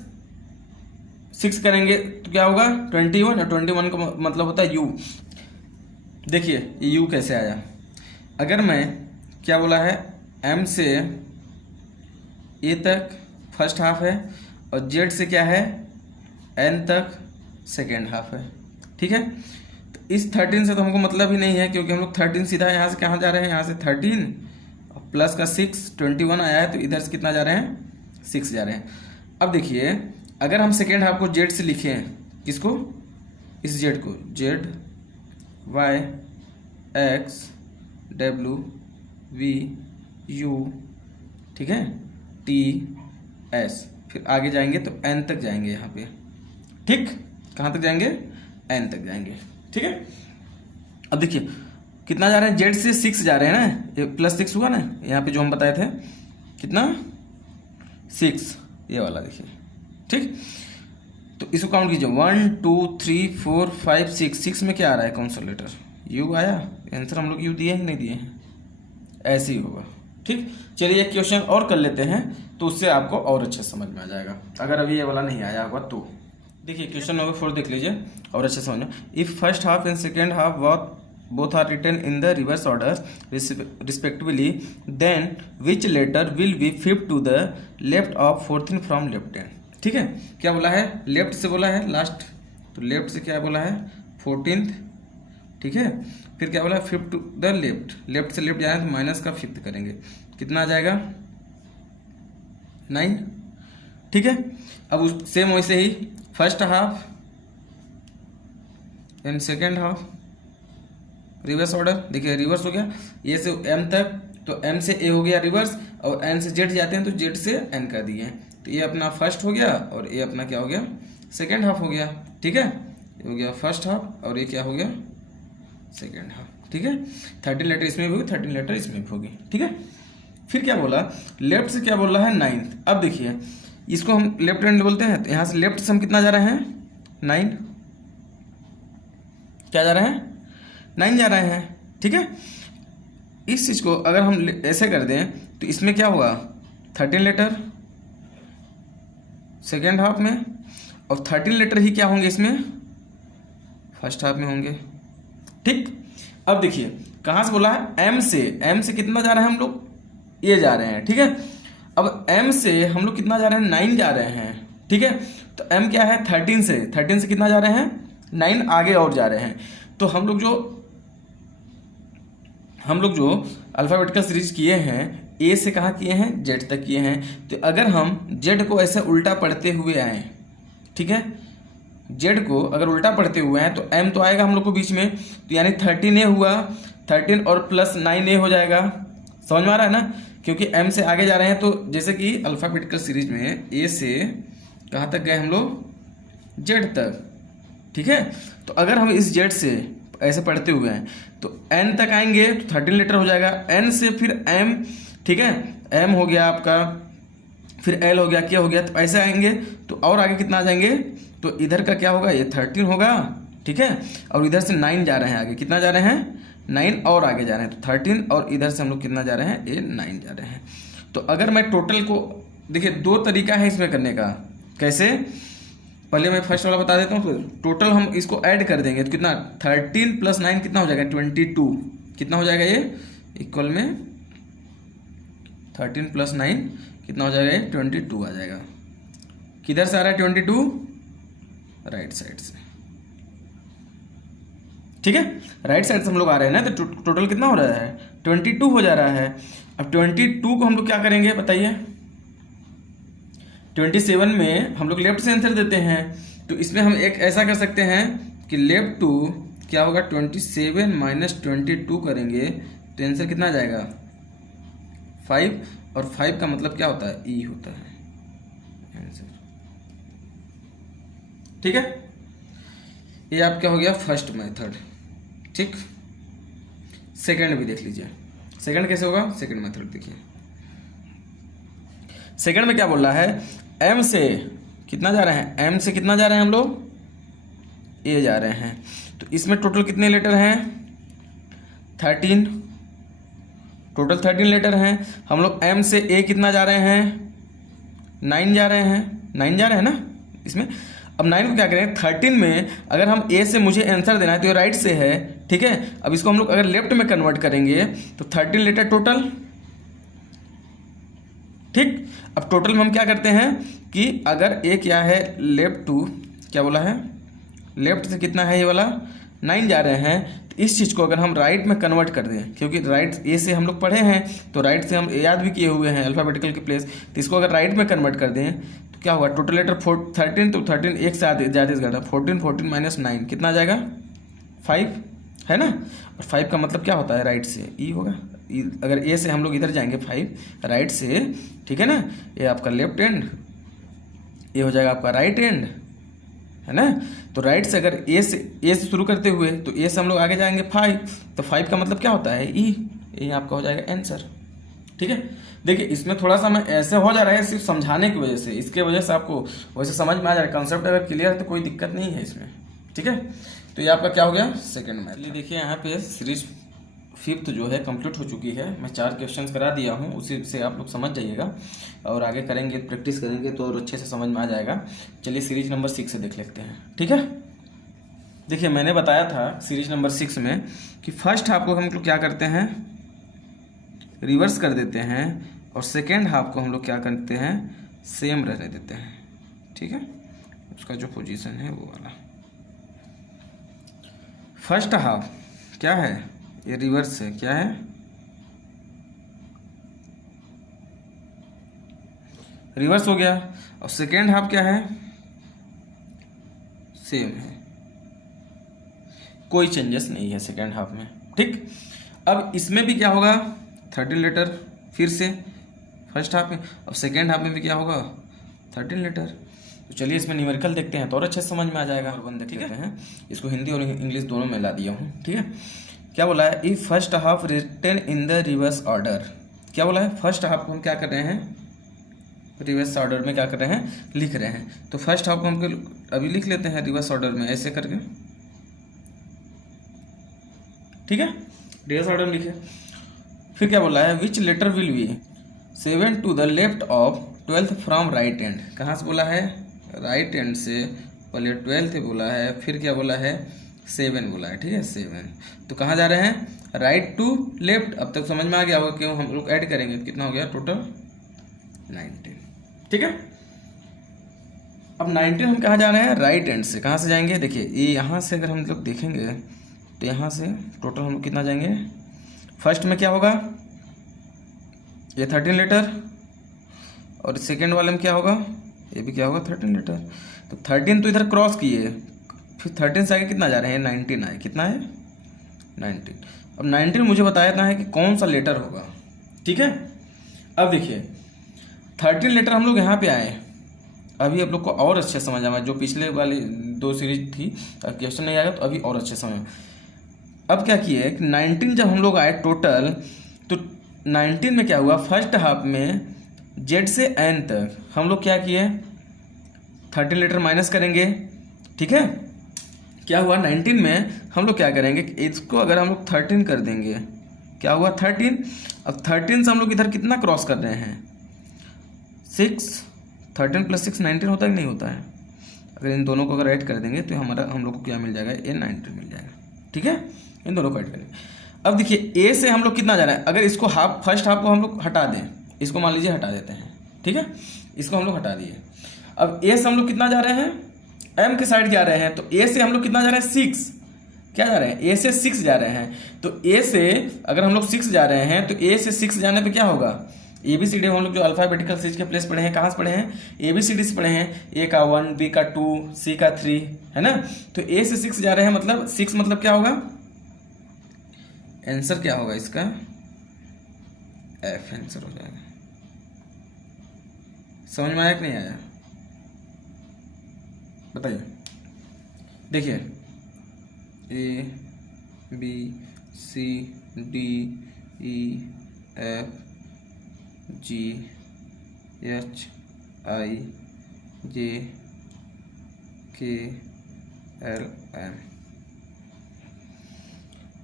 6 करेंगे तो क्या होगा, 21, और 21 का मतलब होता है यू। देखिए ये यू कैसे आया, अगर मैं क्या बोला है, एम से ए तक फर्स्ट हाफ है और जेड से क्या है, एन तक सेकेंड हाफ है। ठीक है, तो इस 13 से तो हमको मतलब ही नहीं है, क्योंकि हम लोग 13 सीधा यहाँ से कहाँ जा रहे हैं, यहाँ से 13 प्लस का 6 21 आया है, तो इधर से कितना जा रहे हैं, 6 जा रहे हैं। अब देखिए, अगर हम सेकेंड हाफ को जेड से लिखें, किसको, इस जेड को, Z Y X W V U, ठीक है, टी एस, फिर आगे जाएंगे तो एन तक जाएंगे यहाँ पे। ठीक, कहाँ तक जाएंगे, एन तक जाएंगे। ठीक है, अब देखिए कितना जा रहे हैं, जेड से 6 जा रहे हैं ना, ये प्लस 6 हुआ ना, यहाँ पे जो हम बताए थे कितना, 6, ये वाला देखिए। ठीक, तो इसको काउंट कीजिए, 1 2 3 4 5 6, 6 में क्या आ रहा है, कौन सा लेटर, यू आया। आंसर हम लोग यू दिए हैं, नहीं दिए हैं, ऐसे ही होगा। ठीक, चलिए एक क्वेश्चन और कर लेते हैं, तो उससे आपको और अच्छे समझ में आ जाएगा, अगर अभी ये वाला नहीं आया होगा तो। देखिए क्वेश्चन नंबर 4 देख लीजिए और अच्छे समझ में। If first half and second half both are written in the reverse order respectively, then which letter will be fifth to the left of 14th from left hand। ठीक है, क्या बोला है, लेफ्ट से बोला है लास्ट, तो लेफ्ट से क्या बोला है, 14th। ठीक है, फिर क्या बोला है, fifth to the left, left से लेफ्ट जाए तो माइनस का फिफ्थ करेंगे, कितना आ जाएगा, 9। ठीक है, अब सेम वैसे ही first half and second half reverse order. देखिए रिवर्स हो गया, ए से एम तक, तो एम से ए हो गया रिवर्स, और एन से जेड जाते हैं तो जेड से एन कर दिए, तो ये अपना फर्स्ट हो गया और ये अपना क्या हो गया, सेकेंड हाफ हो गया। ठीक है, ये हो गया फर्स्ट हाफ और ये क्या हो गया, सेकेंड हाफ। ठीक है, 13 लेटर इसमें भी होगी, 13 लेटर इसमें भी होगी। ठीक है, फिर क्या बोला, लेफ्ट से क्या बोल रहा है, 9। अब देखिए इसको हम लेफ्ट हैंड बोलते हैं, तो यहाँ से लेफ्ट से हम कितना जा रहे हैं, 9, क्या जा रहे हैं, 9 जा रहे हैं। ठीक है, इस चीज को अगर हम ऐसे कर दें तो इसमें क्या होगा, 13 लेटर सेकेंड हाफ में, और 13 लेटर ही क्या होंगे इसमें, फर्स्ट हाफ में होंगे। ठीक, अब देखिए कहाँ से बोला है, एम से कितना जा रहे हैं हम लोग, ये जा रहे हैं। ठीक है, अब एम से हम लोग कितना जा रहे हैं, 9 जा रहे हैं। ठीक है, तो एम क्या है, 13 से कितना जा रहे हैं, 9 आगे और जा रहे हैं। तो हम लोग जो अल्फ़ाबेटिकल सीरीज किए हैं, ए से कहाँ किए हैं, जेड तक किए हैं। तो अगर हम जेड को ऐसे उल्टा पढ़ते हुए आए, ठीक है, जेड को अगर उल्टा पढ़ते हुए हैं तो एम तो आएगा हम लोग को बीच में, तो यानी 13 ए हुआ, 13 और प्लस 9 ए हो जाएगा। समझ में आ रहा है ना, क्योंकि एम से आगे जा रहे हैं, तो जैसे कि अल्फ़ाबेटिकल सीरीज में ए से कहाँ तक गए हम लोग, जेड तक। ठीक है, तो अगर हम इस जेड से ऐसे पढ़ते हुए हैं, तो n तक आएंगे तो 13 लीटर हो जाएगा। n से फिर m, ठीक है, m हो गया आपका, फिर l हो गया, क्या हो गया, तो ऐसे आएंगे तो और आगे कितना आ जाएंगे, तो इधर का क्या होगा, ये 13 होगा, ठीक है, और इधर से 9 जा रहे हैं आगे, कितना जा रहे हैं 9 और आगे जा रहे हैं, तो 13 और इधर से हम लोग कितना जा रहे हैं, ये 9 जा रहे हैं। तो अगर मैं टोटल को देखिए, दो तरीका है इसमें करने का, कैसे, पहले मैं फर्स्ट वाला बता देता हूँ, फिर टोटल हम इसको ऐड कर देंगे तो कितना 13 + 9 कितना हो जाएगा 22, कितना हो जाएगा ये इक्वल में 13 + 9 कितना हो जाएगा, ये 22 आ जाएगा। किधर से आ रहा है 22, राइट साइड से, ठीक है, राइट साइड से हम लोग आ रहे हैं ना, तो टोटल कितना हो रहा है 22 हो जा रहा है। अब 22 को हम लोग क्या करेंगे बताइए, 27 में हम लोग लेफ्ट से आंसर देते हैं, तो इसमें हम एक ऐसा कर सकते हैं कि लेफ्ट टू क्या होगा 27 - 22 करेंगे तो आंसर कितना आ जाएगा 5, और 5 का मतलब क्या होता है ई होता है आंसर, ठीक है। ये आपका हो गया फर्स्ट मेथड, ठीक। सेकंड भी देख लीजिए, सेकंड कैसे होगा, सेकंड मेथड देखिए। सेकंड में क्या बोल रहा है, m से कितना जा रहे हैं, m से कितना जा रहे हैं हम लोग, a जा रहे हैं, तो इसमें टोटल कितने लेटर हैं 13, टोटल 13 लेटर हैं। हम लोग m से a कितना जा रहे हैं 9 जा रहे हैं, 9 जा रहे हैं ना इसमें। अब 9 को क्या करें, 13 में अगर हम a से मुझे आंसर देना है तो ये राइट से है, ठीक है। अब इसको हम लोग अगर लेफ्ट में कन्वर्ट करेंगे तो 13 लेटर टोटल, ठीक। अब टोटल में हम क्या करते हैं कि अगर ए क्या है लेफ्ट टू, क्या बोला है लेफ्ट से कितना है ये वाला 9 जा रहे हैं, तो इस चीज़ को अगर हम राइट में कन्वर्ट कर दें, क्योंकि राइट ए से हम लोग पढ़े हैं तो राइट से हम याद भी किए हुए हैं अल्फ़ाबेटिकल के प्लेस, तो इसको अगर राइट में कन्वर्ट कर दें तो क्या होगा, टोटल लेटर 13, तो 13 एक से ज़्यादा 14 - 9 कितना आ जाएगा 5, है ना। और 5 का मतलब क्या होता है राइट से ई होगा, अगर ए से हम लोग इधर जाएंगे 5 राइट से, ठीक है ना, ये आपका लेफ्ट एंड, ये हो जाएगा आपका राइट एंड, है ना। तो राइट से अगर ए से शुरू करते हुए तो ए से हम लोग आगे जाएंगे 5, तो 5 का मतलब क्या होता है ई, ये आपका हो जाएगा आंसर, ठीक है। देखिए इसमें थोड़ा सा मैं ऐसे हो जा रहा है सिर्फ समझाने की वजह से, इसके वजह से आपको वैसे समझ में आ जाएगा, कंसेप्ट अगर क्लियर है तो कोई दिक्कत नहीं है इसमें, ठीक है। तो ये आपका क्या हो गया सेकंड मैथ। देखिए यहाँ पे सीरीज 5th जो है कंप्लीट हो चुकी है, मैं 4 क्वेश्चंस करा दिया हूँ, उसी से आप लोग समझ जाइएगा और आगे करेंगे प्रैक्टिस करेंगे तो और अच्छे से समझ में आ जाएगा। चलिए सीरीज नंबर 6 से देख लेते हैं, ठीक है। देखिए मैंने बताया था सीरीज नंबर 6 में कि फर्स्ट हाफ को हम लोग क्या करते हैं रिवर्स कर देते हैं, और सेकेंड हाफ को हम लोग क्या करते हैं सेम रहने देते हैं, ठीक है, उसका जो पोजीशन है वो वाला। फर्स्ट हाफ क्या है, ये रिवर्स है, क्या है रिवर्स हो गया, और सेकेंड हाफ क्या है सेम है, कोई चेंजेस नहीं है सेकेंड हाफ में, ठीक। अब इसमें भी क्या होगा 13 लेटर फिर से फर्स्ट हाफ में, अब सेकेंड हाफ में भी क्या होगा 13 लेटर। तो चलिए इसमें न्यूमेरिकल देखते हैं तो और अच्छे से समझ में आ जाएगा। और बंद ठीक है, इसको हिंदी और इंग्लिश दोनों में ला दिया हूँ, ठीक है। क्या बोला है, if first half written in the reverse order, क्या बोला है फर्स्ट हाफ को हम क्या कर रहे हैं रिवर्स ऑर्डर में क्या कर रहे हैं लिख रहे हैं। तो फर्स्ट हाफ को हम अभी लिख लेते हैं रिवर्स ऑर्डर में ऐसे करके, ठीक है, रिवर्स ऑर्डर में लिखे। फिर क्या बोला है which letter will be 7 to the left of 12th from right end, कहाँ से बोला है राइट एंड से, पहले 12th बोला है, फिर क्या बोला है 7 बोला है, ठीक है 7। तो कहाँ जा रहे हैं राइट टू लेफ्ट। अब तक समझ में आ गया होगा क्यों हम लोग ऐड करेंगे, कितना हो गया टोटल 19, ठीक है। अब 19 हम कहाँ जा रहे हैं राइट एंड से, कहाँ से जाएंगे देखिए ये यहाँ से अगर हम लोग देखेंगे तो यहाँ से टोटल हम लोग कितना जाएंगे, फर्स्ट में क्या होगा ये 13 लीटर, और सेकेंड वाले में क्या होगा ये भी क्या होगा 13 लीटर। तो 13 तो इधर क्रॉस किए, फिर 13 से आगे कितना जा रहे हैं 19 आए, कितना है 19। अब 19 मुझे बताया है कि कौन सा लेटर होगा, ठीक है। अब देखिए 13 लेटर हम लोग यहाँ पे आए, अभी आप लोग को और अच्छे समझ आया, जो पिछले वाली 2 सीरीज थी क्वेश्चन नहीं आएगा तो अभी और अच्छे समझ। अब क्या किए कि 19 जब हम लोग आए टोटल, तो 19 में क्या हुआ, फर्स्ट हाफ में जेड से एन तक हम लोग क्या किए, 13 लेटर माइनस करेंगे। ठीक है, क्या हुआ 19 में हम लोग क्या करेंगे, इसको अगर हम लोग 13 कर देंगे, क्या हुआ 13। अब 13 से हम लोग इधर कितना क्रॉस कर रहे हैं, 6, 13 + 6 19 होता है कि नहीं होता है। अगर इन दोनों को अगर ऐड कर देंगे तो हम लोग को क्या मिल जाएगा, ए 19 मिल जाएगा। ठीक है, इन दोनों को ऐड करेंगे। अब देखिए ए से हम लोग कितना जा रहा है, अगर इसको हाफ, फर्स्ट हाफ को हम लोग हटा दें, इसको मान लीजिए हटा देते हैं। ठीक है, इसको हम लोग हटा दिए। अब ए से हम लोग कितना जा रहे हैं, एम के साइड जा रहे हैं, तो ए से हम लोग कितना जा रहे हैं, 6। क्या जा रहे हैं, ए से 6 जा रहे हैं। तो ए से अगर हम लोग 6 जा रहे हैं, तो ए से 6 जाने पे क्या होगा, ABCD हम लोग जो अल्फाबेटिकल सीरीज के प्लेस पढ़े हैं, कहाँ से पढ़े हैं, ABCD से पढ़े हैं। ए का 1, बी का 2, सी का 3, है ना। तो ए से 6 जा रहे हैं, मतलब 6 मतलब क्या होगा, आंसर क्या होगा इसका, एफ आंसर हो जाएगा। समझ में आया कि नहीं आया, बताइए। देखिए ABCDEFGHIJKLM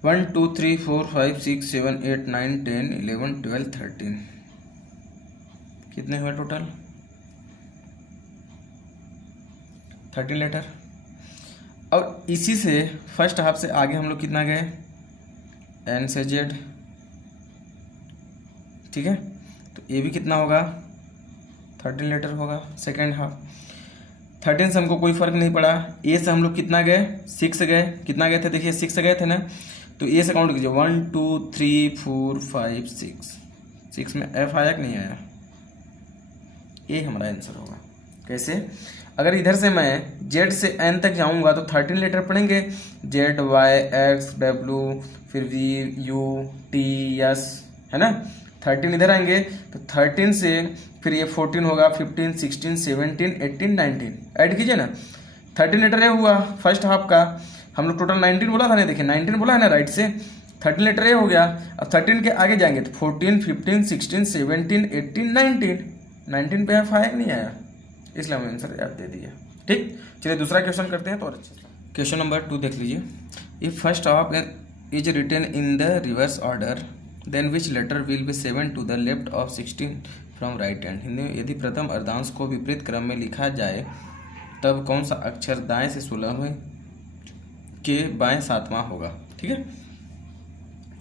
1 2 3 4 5 6 7 8 9 10 11 12 13 कितने हुए टोटल, 13 लेटर। और इसी से फर्स्ट हाफ से आगे हम लोग कितना गए, एन से जेड। ठीक है, तो ए भी कितना होगा, 13 लेटर होगा सेकेंड हाफ। 13 से हमको कोई फर्क नहीं पड़ा। ए से हम लोग कितना गए, 6 गए, कितना गए थे, देखिए 6 गए थे ना। तो ए से काउंट कीजिए, 1 2 3 4 5 6, 6 में एफ आया कि नहीं आया, ए हमारा आंसर होगा। कैसे, अगर इधर से मैं जेड से एन तक जाऊंगा तो 13 लेटर पढ़ेंगे, जेड वाई एक्स डब्ल्यू, फिर वी यू टी एस, है ना। 13 इधर आएंगे तो 13 से फिर ये 14 होगा, 15 16 17 18 19 ऐड कीजिए ना। 13 लेटर ये हुआ फर्स्ट हाफ का, हम लोग टोटल 19 बोला था ना, देखिए 19 बोला है ना राइट से, 13 लेटर ये हो गया। अब 13 के आगे जाएंगे तो 14 15 16 17 18 19 पे एफ आया कि नहीं आया, इसलिए हमने आंसर याद दे दिया। ठीक, चलिए दूसरा क्वेश्चन करते हैं तो और अच्छे से। क्वेश्चन नंबर 2 देख लीजिए। If first half is written in the reverse order then which letter will be 7 to the left of 16 from right hand. Hindi में यदि प्रथम अर्धांश को विपरीत क्रम में लिखा जाए तब कौन सा अक्षर दाएं से 16वें के बाएं 7वां होगा। ठीक है,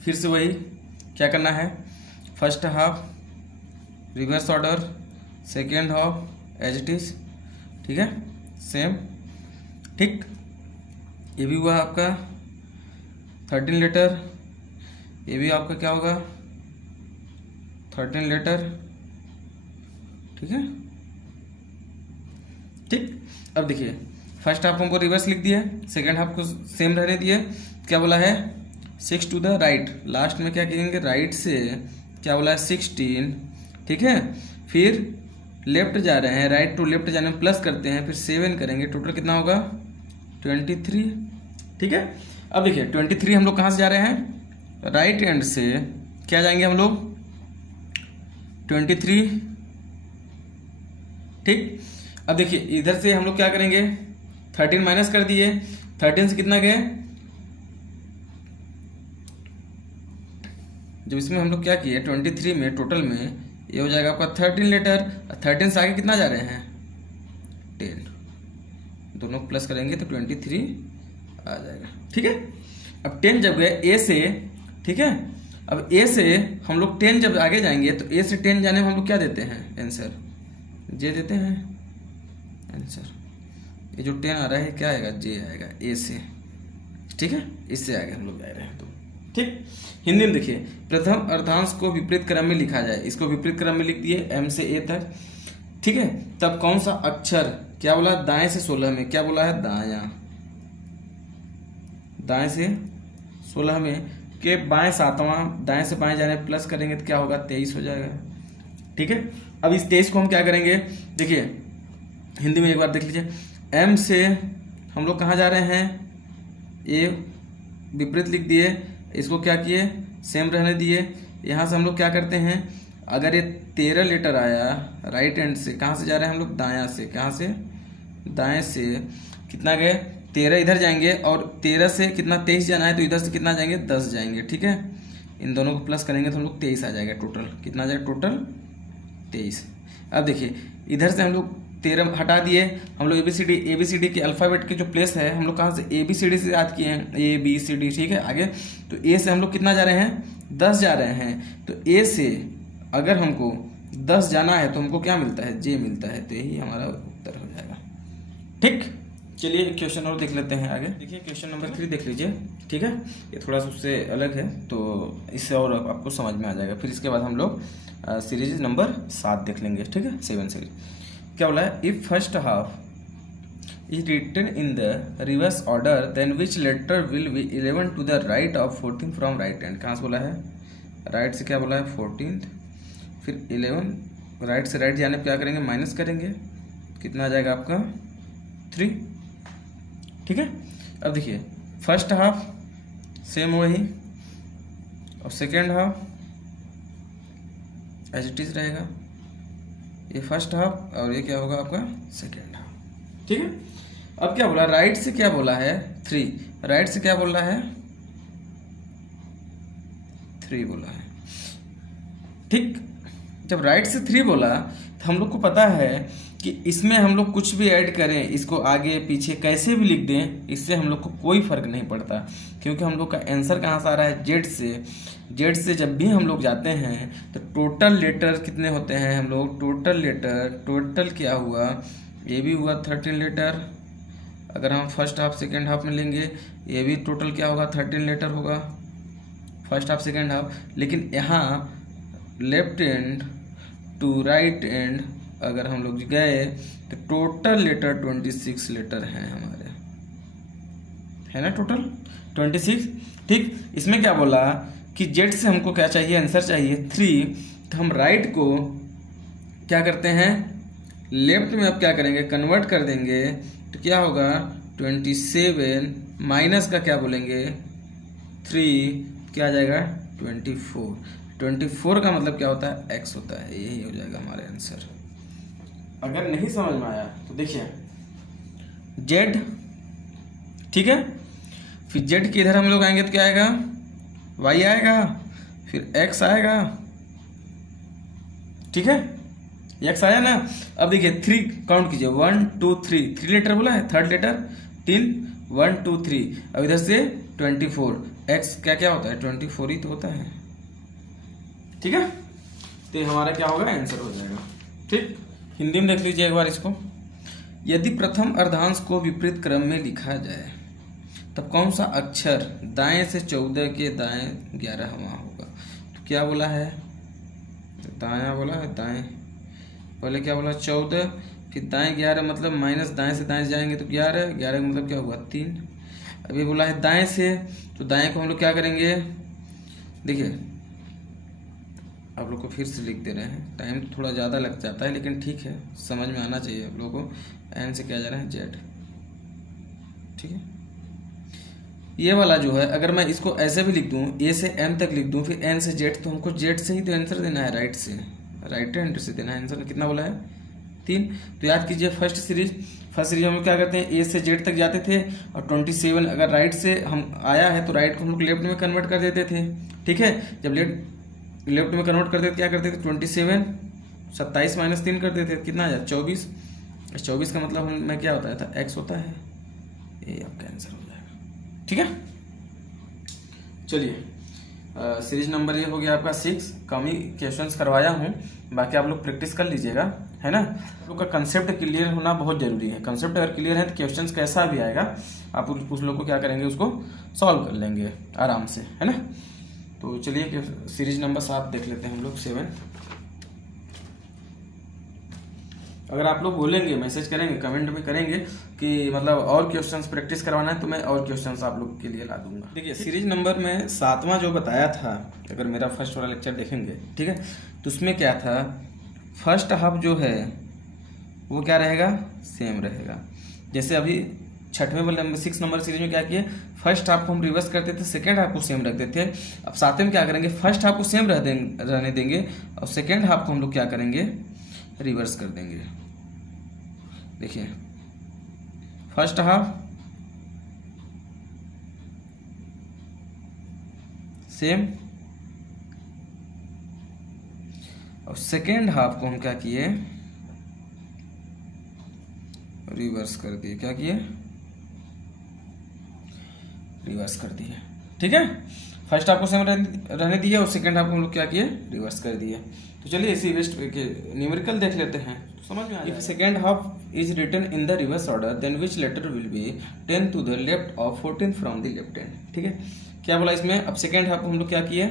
फिर से वही क्या करना है, first half reverse order, second half as it is. ठीक है, सेम। ठीक, ये भी हुआ आपका 13 लेटर, ये भी आपका क्या होगा 13 लेटर। ठीक है, ठीक। अब देखिए फर्स्ट हाफ हमको रिवर्स लिख दिया, सेकेंड हाफ को सेम रहने दिए। क्या बोला है, 6 टू द राइट, लास्ट में क्या करेंगे, राइट से क्या बोला है 16। ठीक है, फिर लेफ्ट जा रहे हैं, राइट टू लेफ्ट जाने में प्लस करते हैं, फिर 7 करेंगे, टोटल कितना होगा 23। ठीक है, अब देखिए 23 हम लोग कहाँ से जा रहे हैं, राइट हैंड से क्या जाएंगे हम लोग 23। ठीक, अब देखिए इधर से हम लोग क्या करेंगे, 13 माइनस कर दिए, 13 से कितना गए, जब इसमें हम लोग क्या किए 23 में टोटल में ये हो जाएगा आपका 13 लेटर। 13 से आगे कितना जा रहे हैं 10, दोनों प्लस करेंगे तो 23 आ जाएगा। ठीक है, अब 10 जब गए ए से, ठीक है, अब ए से हम लोग 10 जब आगे जाएंगे तो ए से 10 जाने में हम लोग क्या देते हैं आंसर, जे देते हैं आंसर। ये जो 10 आ रहा है क्या आएगा, जे आएगा ए से। ठीक है, इससे आगे हम लोग जा रहे हैं तो ठीक। हिंदी में देखिए प्रथम अर्धांश को विपरीत क्रम में लिखा जाए, इसको विपरीत क्रम में लिख दिए एम से ए तक। ठीक है, तब कौन सा अक्षर, क्या बोला दाएं से 16 में, क्या बोला है दायां, दाएं से 16 में के बाएं 7वां, दाएं से बाएं जाने प्लस करेंगे तो क्या होगा 23 हो जाएगा। ठीक है, अब इस 23 को हम क्या करेंगे, देखिए हिंदी में एक बार देख लीजिए, एम से हम लोग कहाँ जा रहे हैं, ए विपरीत लिख दिए, इसको क्या किए, सेम रहने दिए। यहाँ से हम लोग क्या करते हैं, अगर ये 13 लेटर आया राइट हैंड से, कहाँ से जा रहे हैं हम लोग, दायां से, कहाँ से, दाएं से, कितना गए 13 इधर जाएंगे, और 13 से कितना 23 जाना है, तो इधर से कितना जाएंगे 10 जाएंगे, ठीक है। इन दोनों को प्लस करेंगे तो हम लोग 23 आ जाएगा टोटल, कितना आ जाएगा टोटल 23। अब देखिए इधर से हम लोग 13 हटा दिए, हम लोग ABCD के अल्फ़ाबेट के जो प्लेस है हम लोग कहाँ से ABCD से याद किए हैं, ABCD, ठीक है। आगे तो A से हम लोग कितना जा रहे हैं 10 जा रहे हैं, तो A से अगर हमको 10 जाना है तो हमको क्या मिलता है, J मिलता है, तो यही हमारा उत्तर हो जाएगा, ठीक। चलिए क्वेश्चन और देख लेते हैं आगे। देखिए क्वेश्चन नंबर 3 देख लीजिए, ठीक है। ये थोड़ा सा उससे अलग है तो इससे और आपको समझ में आ जाएगा। फिर इसके बाद हम लोग सीरीज नंबर 7 देख लेंगे, ठीक है, 7 सीरीज। क्या बोला है, if first half is written in the reverse order then which letter will be 11 to the right of 14 from right hand. कहाँ से बोला है, राइट से क्या बोला है 14, फिर 11, राइट से राइट जाने पर क्या करेंगे माइनस करेंगे, कितना आ जाएगा आपका 3, ठीक है। अब देखिए फर्स्ट हाफ सेम वही, और second half as it is रहेगा, ये फर्स्ट हाफ और ये क्या होगा आपका सेकेंड हाफ, ठीक है। अब क्या बोला, राइट से क्या बोला है 3, राइट से क्या बोल रहा है 3 बोला है, ठीक। जब राइट से 3 बोला तो हम लोग को पता है कि इसमें हम लोग कुछ भी ऐड करें, इसको आगे पीछे कैसे भी लिख दें, इससे हम लोग को कोई फर्क नहीं पड़ता, क्योंकि हम लोग का आंसर कहाँ से आ रहा है जेड से। जेड से जब भी हम लोग जाते हैं तो टोटल लेटर कितने होते हैं हम लोग, टोटल लेटर, टोटल क्या हुआ, ये भी हुआ 13 लेटर, अगर हम फर्स्ट हाफ सेकेंड हाफ में लेंगे ये भी टोटल क्या होगा 13 लेटर होगा, फर्स्ट हाफ सेकेंड हाफ। लेकिन यहाँ left end to right end अगर हम लोग गए तो टोटल लेटर 26 लेटर हैं हमारे, है ना, टोटल 26, ठीक। इसमें क्या बोला कि जेड से हमको क्या चाहिए, आंसर चाहिए 3, तो हम राइट को क्या करते हैं लेफ्ट में, अब क्या करेंगे कन्वर्ट कर देंगे, तो क्या होगा 27 माइनस का क्या बोलेंगे 3, क्या आ जाएगा 24, 24 का मतलब क्या होता है x होता है, यही हो जाएगा हमारे आंसर। अगर नहीं समझ में आया तो देखिए z, ठीक है, फिर z के इधर हम लोग आएंगे तो क्या आएगा y आएगा, फिर x आएगा, ठीक है, x आया ना। अब देखिए 3 काउंट कीजिए 1 2 3, 3 लेटर बोला है, थर्ड लेटर 3 1 2 3, अब इधर से 24, x क्या क्या होता है 24 ही तो होता है, ठीक है। तो हमारा क्या होगा आंसर हो जाएगा, ठीक। हिंदी में देख लीजिए एक बार इसको, यदि प्रथम अर्धांश को विपरीत क्रम में लिखा जाए तब कौन सा अक्षर दाएं से 14 के दाएं 11वां होगा। तो क्या बोला है, दायां बोला है, दाएं पहले क्या बोला 14, फिर दाएं 11, मतलब माइनस दाएं से दाएं जाएंगे तो 11, 11 का मतलब क्या हुआ 3। अभी बोला है दाएं से, तो दाएं को हम लोग क्या करेंगे, देखिए आप लोग को फिर से लिख दे रहे हैं, टाइम तो थोड़ा ज़्यादा लग जाता है लेकिन ठीक है, समझ में आना चाहिए आप लोगों को। एन से क्या जा रहा है जेड, ठीक है। ये वाला जो है अगर मैं इसको ऐसे भी लिख दूं, ए से एम तक लिख दूं, फिर एन से जेड, तो हमको जेड से ही तो आंसर देना है, राइट से, राइट हैंड से देना है आंसर। कितना बोला है 3। तो याद कीजिए फर्स्ट सीरीज हम क्या करते हैं ए से जेड तक जाते थे, और 27 अगर राइट से हम आया है तो राइट को हम लोग लेफ्ट में कन्वर्ट कर देते थे, ठीक है। जब लेफ्ट में कन्वर्ट करते थे क्या करते थे 27 27 माइनस 3 करते थे, कितना आ जाए 24, 24 का मतलब में क्या होता था x होता है, ये आपका आंसर हो जाएगा, ठीक है। चलिए सीरीज नंबर ये हो गया आपका 6, कम ही क्वेश्चंस करवाया हूँ, बाकी आप लोग प्रैक्टिस कर लीजिएगा, है ना। आप लोग का कंसेप्ट क्लियर होना बहुत जरूरी है, कंसेप्ट अगर क्लियर है तो क्वेश्चंस कैसा भी आएगा आप उस लोग को क्या करेंगे उसको सॉल्व कर लेंगे आराम से, है ना। तो चलिए सीरीज नंबर 7 देख लेते हैं हम लोग 7। अगर आप लोग बोलेंगे, मैसेज करेंगे, कमेंट में करेंगे कि मतलब और क्वेश्चंस प्रैक्टिस करवाना है तो मैं और क्वेश्चंस आप लोग के लिए ला दूंगा। देखिए सीरीज नंबर में 7वां जो बताया था, अगर मेरा फर्स्ट वाला लेक्चर देखेंगे, ठीक है, तो उसमें क्या था फर्स्ट हाफ जो है वो क्या रहेगा सेम रहेगा। जैसे अभी छठवें वाले 6 नंबर सीरीज में क्या किए, फर्स्ट हाफ को हम रिवर्स करते थे, सेकेंड हाफ को सेम रखते थे। अब सातवें में क्या करेंगे, फर्स्ट हाफ को सेम रहने देंगे और सेकेंड हाफ को हम लोग क्या करेंगे, रिवर्स कर देंगे। देखिए फर्स्ट हाफ सेम और सेकेंड हाफ को हम क्या किए, रिवर्स कर दिए। क्या किए, रिवर्स कर दिए। ठीक है, फर्स्ट हाफ को सेम रहने दिए और सेकेंड हाफ को हम लोग क्या किए, रिवर्स कर दिए। तो चलिए इसी वेस्ट के न्यूमेरिकल देख लेते हैं, तो समझ में आ जाएगा। If second half is written in the reverse order then which letter will be 10 to the left और 14 फ्रॉम द लेफ्ट हैंड। ठीक है, क्या बोला इसमें, अब सेकेंड हाफ को हम लोग क्या किए,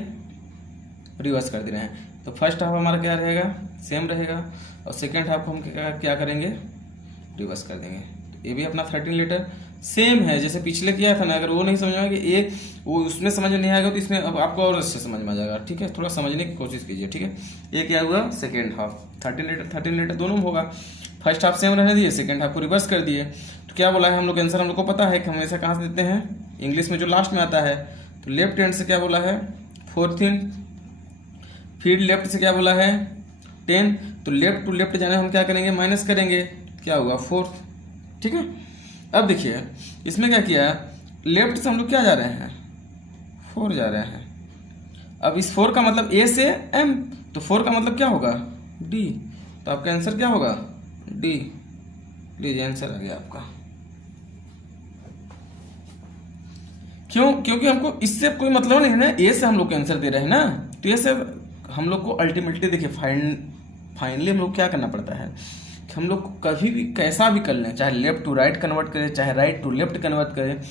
रिवर्स कर दे रहे हैं। तो फर्स्ट हाफ हमारा क्या रहेगा, सेम रहेगा और सेकेंड हाफ को हम क्या करेंगे, रिवर्स कर देंगे। तो ये भी अपना 13 लेटर सेम है जैसे पिछले किया था ना। अगर वो नहीं समझ में आएगा कि एक वो उसमें समझ में नहीं आएगा तो इसमें अब आपको और अच्छे समझ में आ जाएगा। ठीक है, थोड़ा समझने की कोशिश कीजिए। ठीक है, ये क्या हुआ, सेकेंड हाफ 13 लेटर दोनों में होगा। फर्स्ट हाफ सेम रहने दिए, सेकेंड हाफ को रिवर्स कर दिए। तो क्या बोला है हम लोग, आंसर हम लोग को पता है कि हमेशा कहाँ से देते हैं, इंग्लिश में जो लास्ट में आता है। तो लेफ्ट हैंड से क्या बोला है 14, फिर लेफ्ट से क्या बोला है 10। तो लेफ्ट टू लेफ्ट जाने हम क्या करेंगे, माइनस करेंगे, क्या होगा 4। ठीक है, अब देखिए इसमें क्या किया, लेफ्ट से हम लोग क्या जा रहे हैं, 4 जा रहे हैं। अब इस 4 का मतलब ए से एम, तो 4 का मतलब क्या होगा, डी। तो आपका आंसर क्या होगा, डी। लीजिए आंसर आ गया आपका। क्यों, क्योंकि हमको इससे कोई मतलब नहीं है ना, ए से हम लोग आंसर दे रहे हैं ना। तो ये से हम लोग को अल्टीमेटली देखिए फाइनली हम लोग क्या करना पड़ता है कि हम लोग कभी भी कैसा भी कर लें, चाहे लेफ्ट टू राइट कन्वर्ट करें, चाहे राइट टू लेफ्ट कन्वर्ट करें,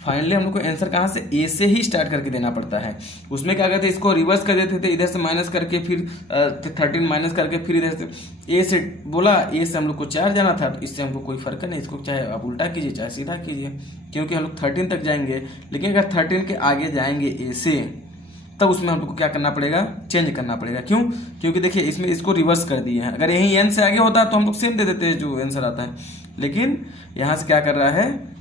फाइनली हम लोग को आंसर कहाँ से, ए से ही स्टार्ट करके देना पड़ता है। उसमें क्या करते, इसको रिवर्स कर देते थे, इधर से माइनस करके फिर 13 माइनस करके फिर इधर से ए से बोला, ए से हम लोग को 4 जाना था। तो इससे हमको कोई फर्क नहीं, इसको चाहे आप उल्टा कीजिए चाहे सीधा कीजिए, क्योंकि हम लोग 13 तक जाएंगे। लेकिन अगर 13 के आगे जाएंगे ए से, तब उसमें हमको क्या करना पड़ेगा, चेंज करना पड़ेगा। क्यों, क्योंकि देखिए इसमें इसको रिवर्स कर दिए हैं। अगर यही एन से आगे होता तो हम लोग सेम दे देते हैं जो आंसर आता है, लेकिन यहाँ से क्या कर रहा है,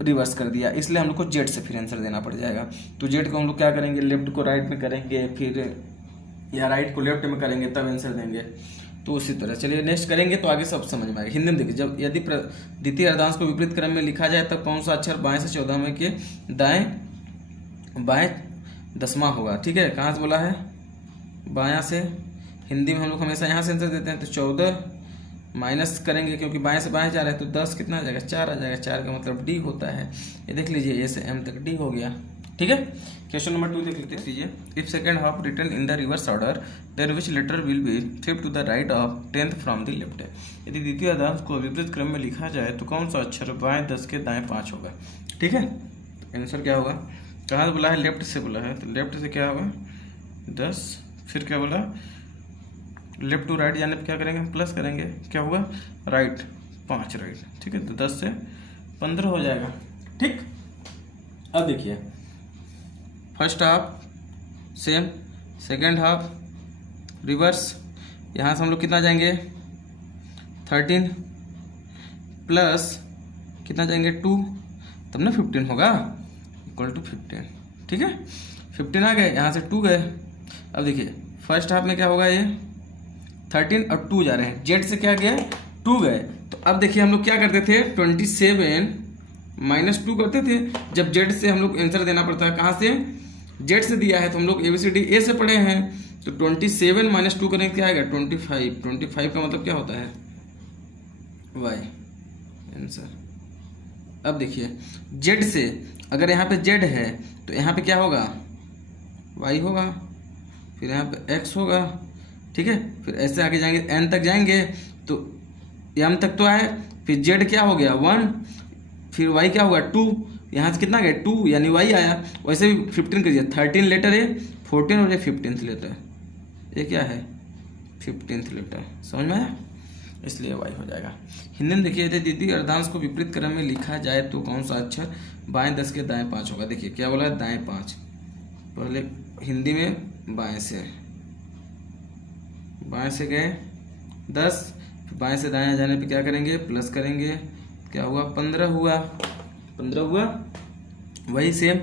रिवर्स कर दिया, इसलिए हम लोग को जेड से फिर आंसर देना पड़ जाएगा। तो जेड को हम लोग क्या करेंगे, लेफ्ट को राइट में करेंगे, फिर या राइट को लेफ्ट में करेंगे, तब आंसर देंगे। तो उसी तरह चलिए नेक्स्ट करेंगे तो आगे सब समझ में आएगा। हिंदी में देखिए, जब यदि द्वितीय अर्धांश को विपरीत क्रम में लिखा जाए तब कौन सा अक्षर बाएं से 14 में के बाएं 10वां होगा। ठीक है, कहाँ से बोला है, बायां से। हिंदी में हम लोग हमेशा यहाँ से आंसर देते हैं। तो 14 माइनस करेंगे क्योंकि बाएं से बाएं जा रहे हैं, तो 10 कितना आ जाएगा, 4 आ जाएगा। 4 का मतलब डी होता है। ये देख लीजिए, ए से एम तक डी हो गया। ठीक है, क्वेश्चन नंबर 2 देख लीजिए। If second half written in the reverse order then which letter will be 5th to the right of 10th from the left. यदि द्वितीय अर्धांश को विपरीत क्रम में लिखा जाए तो कौन सा अक्षर बाएं 10 के दाएं 5 होगा। ठीक है, आंसर क्या होगा, कहाँ से बोला है, लेफ्ट से बोला है। तो लेफ्ट से क्या होगा 10, फिर क्या बोला, लेफ्ट टू राइट जाने पर क्या करेंगे, प्लस करेंगे, क्या होगा, राइट 5 राइट। ठीक है, तो 10 से 15 हो जाएगा। ठीक, अब देखिए first half same, second half reverse. यहाँ से हम लोग कितना जाएंगे 13 प्लस कितना जाएंगे 2, तब ना 15 होगा, इक्वल टू 15। ठीक है, 15 आ गए, यहाँ से 2 गए। अब देखिए फर्स्ट हाफ में क्या होगा, ये 13 और 2 जा रहे हैं, जेड से क्या गए 2 गए। तो अब देखिए हम लोग क्या करते थे, 27 माइनस 2 करते थे जब जेड से हम लोग आंसर देना पड़ता है। कहाँ से, जेड से दिया है तो हम लोग ABCD ए से पढ़े हैं। तो 27 माइनस 2 करेंगे क्या आएगा 25। 25 का मतलब क्या होता है, वाई आंसर। अब देखिए जेड से, अगर यहाँ पे जेड है तो यहाँ पे क्या होगा, वाई होगा, फिर यहाँ पे एक्स होगा। ठीक है, फिर ऐसे आगे जाएंगे एन तक जाएंगे तो एम तक तो आए, फिर जेड क्या हो गया 1, फिर वाई क्या होगा 2, यहाँ से कितना गया 2 यानी वाई आया। वैसे भी 15 करिए, 13 लेटर है 14 और ये 15th लेटर, ये क्या है 15th लेटर, समझ में आया, इसलिए वाई हो जाएगा। हिंदी में देखिए, यदि द्वितीय अर्धांश को विपरीत क्रम में लिखा जाए तो कौन सा अक्षर बाएं 10 के दाएं 5 होगा। देखिए क्या बोला है, दाएं 5, पहले हिंदी में बाएं से गए 10, बाएं से दाएं जाने पे क्या करेंगे, प्लस करेंगे, क्या हुआ 15 हुआ, 15 हुआ। वही सेम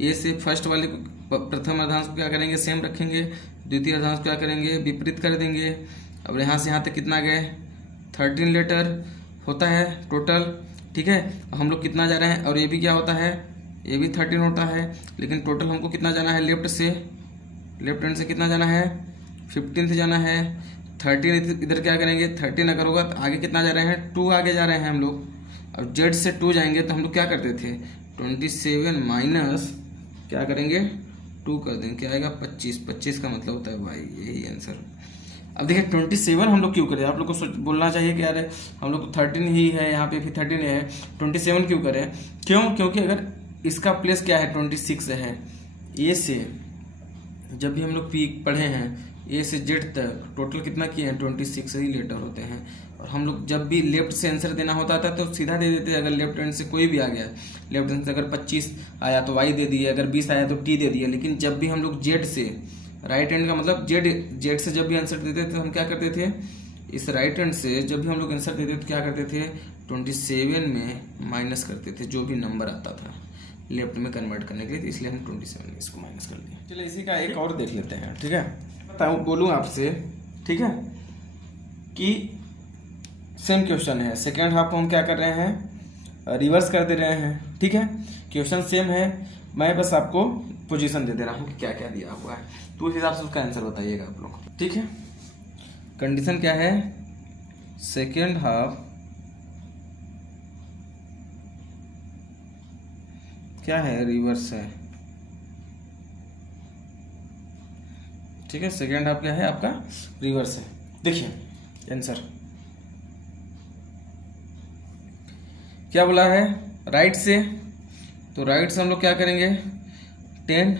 ए से फर्स्ट वाले प्रथम अर्धांश को क्या करेंगे, सेम रखेंगे, द्वितीय अर्धांश क्या करेंगे, विपरीत कर देंगे। अब यहाँ से यहाँ तक कितना गए, 13 लेटर होता है टोटल, ठीक है। हम लोग कितना जा रहे हैं, और ये भी क्या होता है, ये भी 13 होता है, लेकिन टोटल हमको कितना जाना है, लेफ्ट से, लेफ्ट हैंड से कितना जाना है, 15 से जाना है। 13 इधर क्या करेंगे, 13 अगर होगा तो आगे कितना जा रहे हैं, 2 आगे जा रहे हैं हम लोग। अब जेड से 2 जाएंगे तो हम लोग क्या करते थे, 27 माइनस क्या करेंगे, 2 कर देंगे, क्या आएगा 25, 25 का मतलब होता है वाई, यही आंसर। अब देखिए 27 हम लोग क्यों करें, आप लोग को बोलना चाहिए कि यार हम लोग 13 ही है, यहाँ पे भी 13 है, 27 क्यों करें, क्यों, क्योंकि अगर इसका प्लेस क्या है 26 है। ए से जब भी हम लोग पी पढ़े हैं, ए से जेड तक टोटल कितना किए हैं, 26 ही लेटर होते हैं। और हम लोग जब भी लेफ्ट से आंसर देना होता था तो सीधा दे देते हैं, अगर लेफ्ट हैंड से कोई भी आ गया, लेफ्ट हैंड से अगर 25 आया तो वाई दे दिए, अगर 20 आया तो टी दे दिए। लेकिन जब भी हम लोग जेड से, राइट हैंड का मतलब जेड से जब भी आंसर देते थे तो हम क्या करते थे, इस राइट हैंड से जब भी हम लोग आंसर देते तो क्या करते थे, 27 में माइनस करते थे जो भी नंबर आता था लेफ्ट में कन्वर्ट करने के लिए, तो इसलिए हम 27 में इसको माइनस कर लिया। चलिए इसी का एक और देख लेते हैं, ठीक है। बताऊँ बोलूँ आपसे, ठीक है, कि सेम क्वेश्चन है, सेकेंड हाफ को हम क्या कर रहे हैं, रिवर्स कर दे रहे हैं, ठीक है। क्वेश्चन सेम है, मैं बस आपको पोजीशन दे दे रहा हूँ कि क्या क्या दिया हुआ है, तो उस हिसाब से उसका आंसर बताइएगा आप लोग, ठीक है। कंडीशन क्या है, सेकेंड हाफ क्या है, रिवर्स है, ठीक है। सेकेंड हाफ क्या है आपका, रिवर्स है। देखिए आंसर क्या बोला है, राइट से, तो राइट से हम लोग क्या करेंगे 10,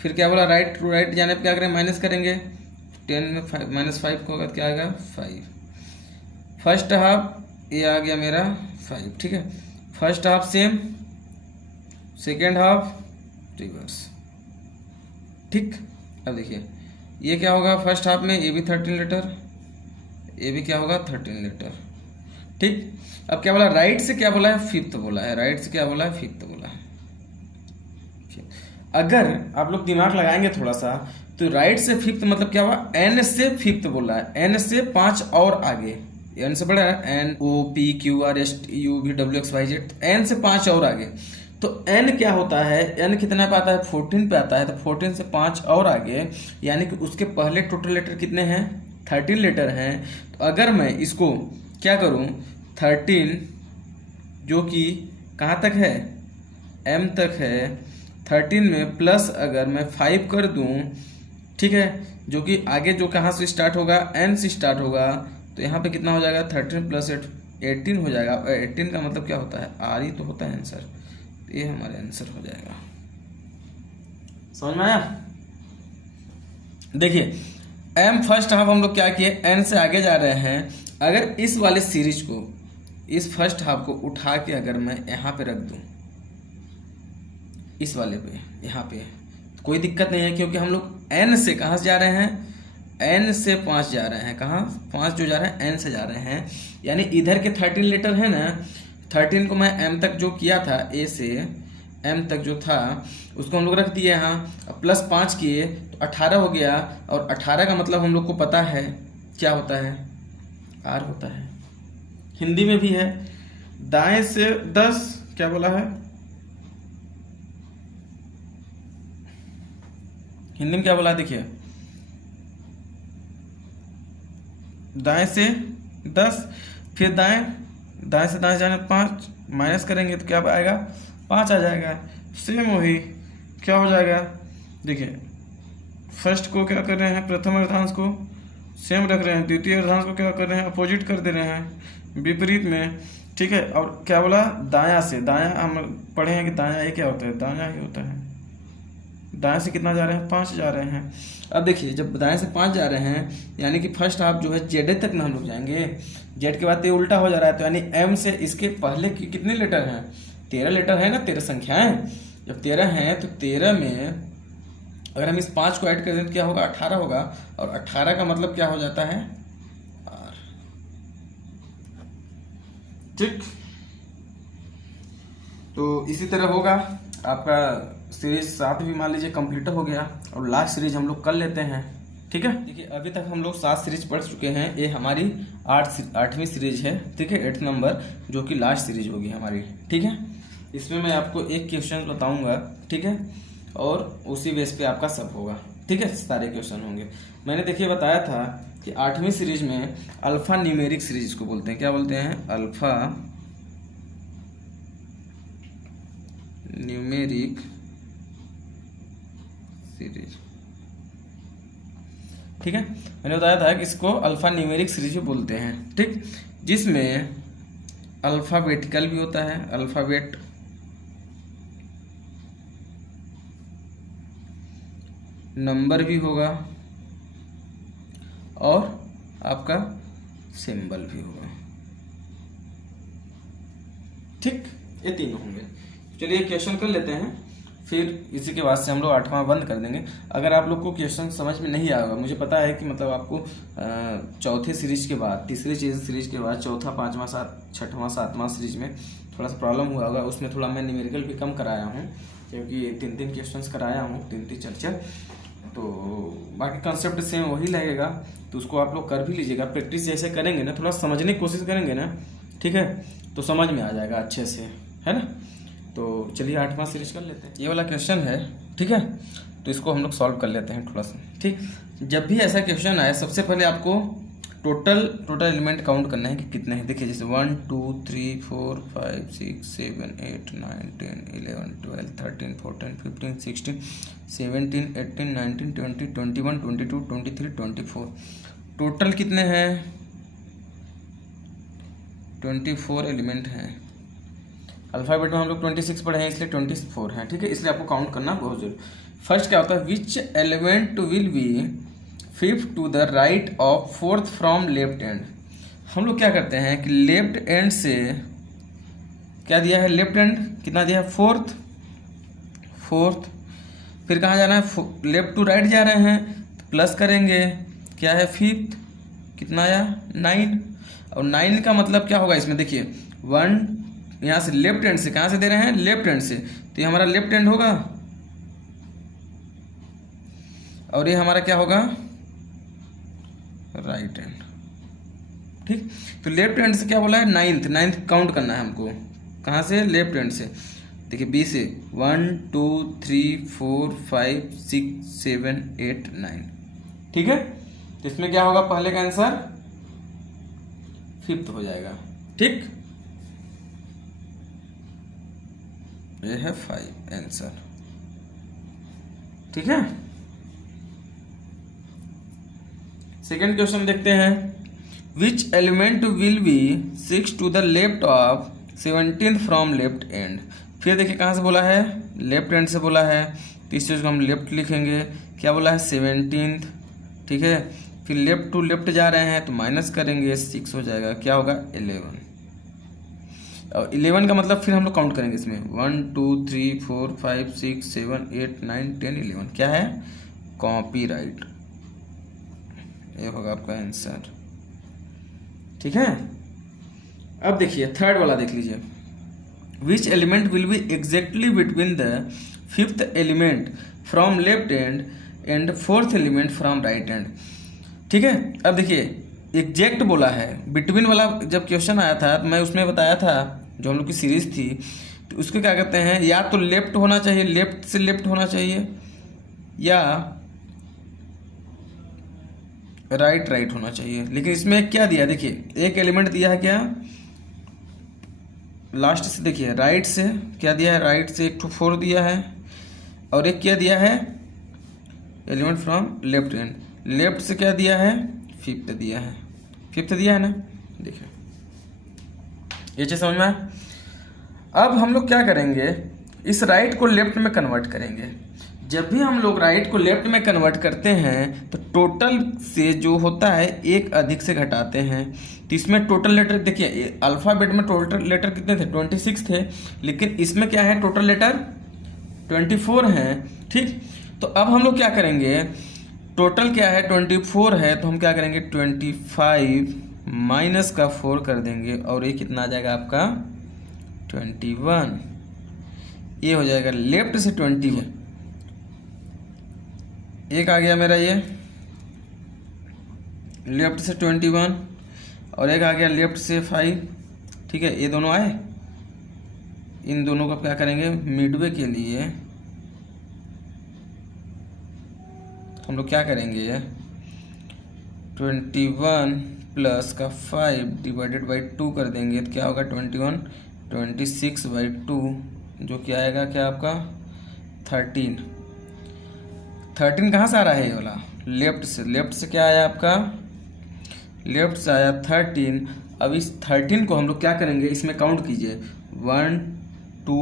फिर क्या बोला राइट टू राइट जाने पे क्या करेंगे, माइनस करेंगे, 10 में -5 को होगा तो क्या आएगा 5। फर्स्ट हाफ ये आ गया मेरा 5, ठीक है। First half same, second half reverse, ठीक। अब देखिए ये क्या होगा, फर्स्ट हाफ में ये भी 13 लेटर, ये भी क्या होगा 13 लेटर, ठीक। अब क्या बोला, राइट से क्या बोला है, फिफ्थ बोला है, राइट से क्या बोला है, फिफ्थ बोला है। अगर आप लोग दिमाग लगाएंगे थोड़ा सा, तो राइट से फिफ्थ मतलब क्या हुआ, एन से फिफ्थ बोला है, एन से 5 और आगे, एन से बड़ा है, N O P Q R S T U V W X Y Z, N से 5 और आगे। तो एन क्या होता है, एन कितना पे आता है, 14 पे आता है, तो 14 से 5 और आगे, यानी कि उसके पहले टोटल लेटर कितने हैं, 13 लेटर हैं। तो अगर मैं इसको क्या करूं, 13 जो कि कहाँ तक है, एम तक है, 13 में प्लस अगर मैं 5 कर दूं, ठीक है, जो कि आगे जो कहाँ से स्टार्ट होगा, एन से स्टार्ट होगा, तो यहाँ पे कितना हो जाएगा, 13 + 8 18 हो जाएगा। 18 का मतलब क्या होता है, आर ही तो होता है आंसर, तो ये हमारे आंसर हो जाएगा। समझ में आया। देखिए एम फर्स्ट हाफ हम लोग क्या किए, एन से आगे जा रहे हैं। अगर इस वाले सीरीज को, इस फर्स्ट हाफ को उठा के अगर मैं यहाँ पे रख दूं, इस वाले पे, यहाँ पे, तो कोई दिक्कत नहीं है, क्योंकि हम लोग एन से कहाँ से जा रहे हैं, एन से 5 जा रहे हैं, कहाँ 5 जो जा रहे हैं एन से जा रहे हैं, यानी इधर के 13 लेटर है ना, 13 को मैं एम तक जो किया था, ए से एम तक जो था उसको हम लोग रख दिए यहाँ, प्लस 5 किए तो 18 हो गया। और 18 का मतलब हम लोग को पता है क्या होता है, आर होता है। हिंदी में भी है, दाएं से 10 क्या बोला है, हिंदी में क्या बोला है, देखिए दाएं से 10, फिर दाएं से दाएं जाने 5 माइनस करेंगे तो क्या आएगा, 5 आ जाएगा। सेम वही क्या हो जाएगा, देखिए फर्स्ट को क्या कर रहे हैं, प्रथम अर्धांश को सेम रख रहे हैं, द्वितीय अर्धांश को क्या कर रहे हैं, अपोजिट कर दे रहे हैं, विपरीत में, ठीक है। और क्या बोला, दायां से, दायां हम पढ़े हैं कि दायां ये क्या होता है, दायां ही होता है। दाएं से कितना जा रहे हैं, 5 जा रहे हैं। अब देखिए जब दाएं से 5 जा रहे हैं, यानी कि फर्स्ट हाफ जो है जेड तक ना हम लोग जाएंगे, जेड के बाद तो ये उल्टा हो जा रहा है, तो यानी एम से इसके पहले की कितने लेटर हैं, 13 लेटर है ना, 13 संख्याएं। जब 13 हैं तो 13 में अगर हम इस 5 को ऐड कर दें तो क्या होगा, 18 होगा। और 18 का मतलब क्या हो जाता है, आर, ठीक। तो इसी तरह होगा आपका सीरीज 7 भी मान लीजिए कंप्लीट हो गया, और लास्ट सीरीज हम लोग कर लेते हैं। ठीक है, देखिए अभी तक हम लोग 7 सीरीज पढ़ चुके हैं, ये हमारी 8वीं सीरीज है। ठीक है, 8th नंबर जो कि लास्ट सीरीज होगी हमारी। ठीक है, इसमें मैं आपको एक क्वेश्चन बताऊंगा। ठीक है, और उसी बेस पे आपका सब होगा। ठीक है, सारे क्वेश्चन होंगे। मैंने देखिए बताया था कि 8वीं सीरीज में अल्फा न्यूमेरिक सीरीज को बोलते हैं। क्या बोलते हैं? Alpha numeric series. ठीक है, मैंने बताया था कि इसको अल्फा न्यूमेरिक सीरीज बोलते हैं। ठीक, जिसमें अल्फाबेटिकल भी होता है, अल्फाबेट नंबर भी होगा, और आपका सिंबल भी होगा। ठीक, ये तीनों होंगे। चलिए क्वेश्चन कर लेते हैं, फिर इसी के बाद से हम लोग 8वां बंद कर देंगे। अगर आप लोग को क्वेश्चन समझ में नहीं आएगा, मुझे पता है कि मतलब आपको चौथे सीरीज के बाद, तीसरी सीरीज के बाद चौथा, 5वां, 6वां, 7वां सीरीज में थोड़ा सा प्रॉब्लम हुआ होगा। उसमें थोड़ा मैं न्यूमेरिकल भी कम कराया हूँ, क्योंकि 3 क्वेश्चन कराया हूँ, 3 चर्चा। तो बाकी कंसेप्ट सेम वही लगेगा, तो उसको आप लोग कर भी लीजिएगा। प्रैक्टिस जैसे करेंगे ना, थोड़ा समझने की कोशिश करेंगे ना, ठीक है, तो समझ में आ जाएगा अच्छे से, है ना। तो चलिए 8वां सीरीज कर लेते हैं। ये वाला क्वेश्चन है, ठीक है, तो इसको हम लोग सॉल्व कर लेते हैं थोड़ा सा। ठीक, जब भी ऐसा क्वेश्चन आए, सबसे पहले आपको टोटल एलिमेंट काउंट करना है कि कितने हैं। देखिए जैसे 1 2 3 4 5 6 7 8 9 10 11 12 13 14 15 16 17 18 19 20 21 22 23 24। टोटल कितने हैं? 24 एलिमेंट हैं। अल्फाबेट में हम लोग 26 पढ़े हैं, इसलिए 24 हैं। ठीक है, इसलिए आपको काउंट करना बहुत जरूरी। फर्स्ट क्या होता है? Which element will be 5th to the right of 4th from left end. हम लोग क्या करते हैं कि लेफ्ट एंड से क्या दिया है? लेफ्ट एंड कितना दिया है? 4th। फिर कहाँ जाना है? लेफ्ट टू राइट जा रहे हैं, तो प्लस करेंगे, क्या है? 5th। कितना आया? 9। और 9 का मतलब क्या होगा इसमें? देखिए 1 यहाँ से लेफ्ट हैंड से, कहाँ से दे रहे हैं? लेफ्ट हैंड से, तो ये हमारा लेफ्ट हैंड होगा, और ये हमारा क्या होगा? Right hand. ठीक, तो लेफ्ट हैंड से क्या बोला है? 9th काउंट करना है हमको। कहाँ से? लेफ्ट हैंड से। देखिए बी से 1 2 3 4 5 6 7 8 9। ठीक है, तो इसमें क्या होगा? पहले का आंसर 5th हो जाएगा। ठीक, ये है 5 आंसर। ठीक है, सेकेंड क्वेश्चन देखते हैं। Which element will be 6 to the left of 17th from left end. फिर देखिए कहाँ से बोला है? लेफ्ट एंड से बोला है, तो इस चीज को हम लेफ्ट लिखेंगे। क्या बोला है? 17th। ठीक है, फिर लेफ्ट टू लेफ्ट जा रहे हैं, तो माइनस करेंगे, 6 हो जाएगा। क्या होगा? 11। और 11 का मतलब फिर हम लोग काउंट करेंगे इसमें 1 2 3 4 5 6 7 8 9 10 11। क्या है? कॉपीराइट। ये होगा आपका आंसर। ठीक है, अब देखिए थर्ड वाला देख लीजिए। विच element will B exactly between the 5th element from left and 4th element from right end. ठीक है, अब देखिए एग्जैक्ट बोला है। बिटवीन वाला जब क्वेश्चन आया था, मैं उसमें बताया था, जो हम लोग की सीरीज थी, तो उसको क्या कहते हैं? या तो लेफ्ट होना चाहिए, लेफ्ट से लेफ्ट होना चाहिए, या राइट होना चाहिए। लेकिन इसमें क्या दिया? देखिए एक एलिमेंट दिया है, क्या? लास्ट से देखिए, राइट से क्या दिया है? राइट से 1 to 4 दिया है, और एक क्या दिया है? Element from left and. Left से क्या दिया है? 5th दिया है। 5th दिया है ना, देखिए ये चीज समझ में आया। अब हम लोग क्या करेंगे? इस राइट को लेफ्ट में कन्वर्ट करेंगे। जब भी हम लोग राइट को लेफ्ट में कन्वर्ट करते हैं, तो टोटल से जो होता है एक अधिक से घटाते हैं। तो इसमें टोटल लेटर देखिए, अल्फाबेट में टोटल लेटर कितने थे? 26 थे, लेकिन इसमें क्या है? टोटल लेटर 24 हैं। ठीक, तो अब हम लोग क्या करेंगे? टोटल क्या है? 24 है, तो हम क्या करेंगे? 25 माइनस का 4 कर देंगे, और ये कितना आ जाएगा आपका? 21। ये हो जाएगा लेफ्ट से 21, एक आ गया मेरा ये लेफ्ट से 21 और एक आ गया लेफ्ट से 5। ठीक है, ये दोनों आए, इन दोनों का क्या करेंगे मिडवे के लिए हम लोग क्या करेंगे 21 प्लस का 5 डिवाइडेड बाई 2 कर देंगे तो क्या होगा 21, 26 बाई 2 जो क्या आएगा क्या आपका 13। 13 कहाँ से आ रहा है ये वाला लेफ्ट से क्या आया आपका लेफ्ट से आया 13। अब इस 13 को हम लोग क्या करेंगे इसमें काउंट कीजिए 1 2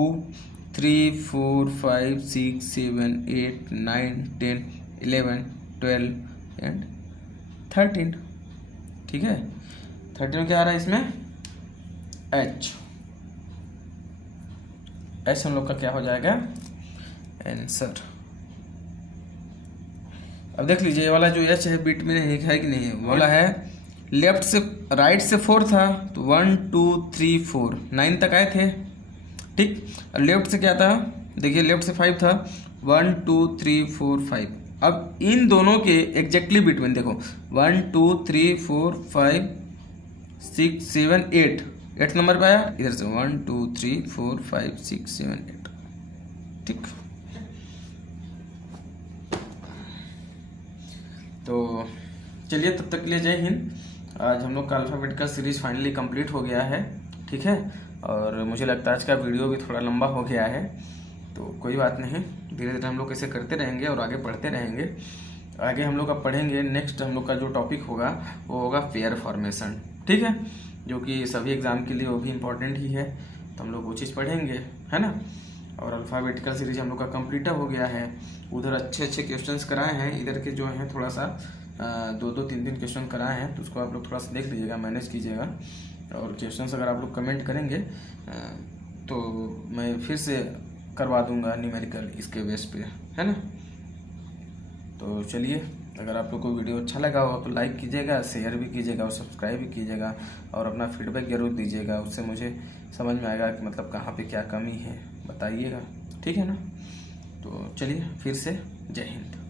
3 4 5 6 7 8 9 10 11 12 एंड 13। ठीक है, 13 में क्या आ रहा है इसमें एच हम लोग का क्या हो जाएगा आंसर। अब देख लीजिए ये वाला जो एच है बीट में नहीं है कि नहीं है, वाला है लेफ्ट से राइट से 4 था तो 1 2 3 4 9 तक आए थे। ठीक, लेफ्ट से क्या था देखिए लेफ्ट से 5 था 1 2 3 4 5। अब इन दोनों के एग्जैक्टली बिटवीन देखो 1 2 3 4 5 6 7 8 नंबर पे आया, इधर से 1 2 3 4 5 6 7 8। ठीक, तो चलिए तब तक के लिए जय हिंद। आज हम लोग का अल्फ़ाबेट का सीरीज फाइनली कंप्लीट हो गया है। ठीक है, और मुझे लगता है आज का वीडियो भी थोड़ा लंबा हो गया है, तो कोई बात नहीं, धीरे धीरे हम लोग ऐसे करते रहेंगे और आगे पढ़ते रहेंगे। आगे हम लोग अब पढ़ेंगे नेक्स्ट हम लोग का जो टॉपिक होगा वो होगा पेयर फॉर्मेशन। ठीक है, जो कि सभी एग्जाम के लिए वो भी इम्पोर्टेंट ही है, तो हम लोग वो चीज़ पढ़ेंगे, है ना। और अल्फ़ाबेटिकल सीरीज हम लोग का कंप्लीट हो गया है। उधर अच्छे अच्छे क्वेश्चंस कराए हैं, इधर के जो हैं थोड़ा सा 2-2 3-3 क्वेश्चन कराए हैं, तो उसको आप लोग थोड़ा सा देख लीजिएगा, मैनेज कीजिएगा। और क्वेश्चंस अगर आप लोग कमेंट करेंगे तो मैं फिर से करवा दूंगा न्यूमेरिकल इसके बेस पे, है ना। तो चलिए, अगर आप लोग को वीडियो अच्छा लगा हो तो लाइक कीजिएगा, शेयर भी कीजिएगा और सब्सक्राइब भी कीजिएगा और अपना फीडबैक जरूर दीजिएगा, उससे मुझे समझ में आएगा कि मतलब कहाँ पे क्या कमी है, बताइएगा। ठीक है ना, तो चलिए फिर से जय हिंद।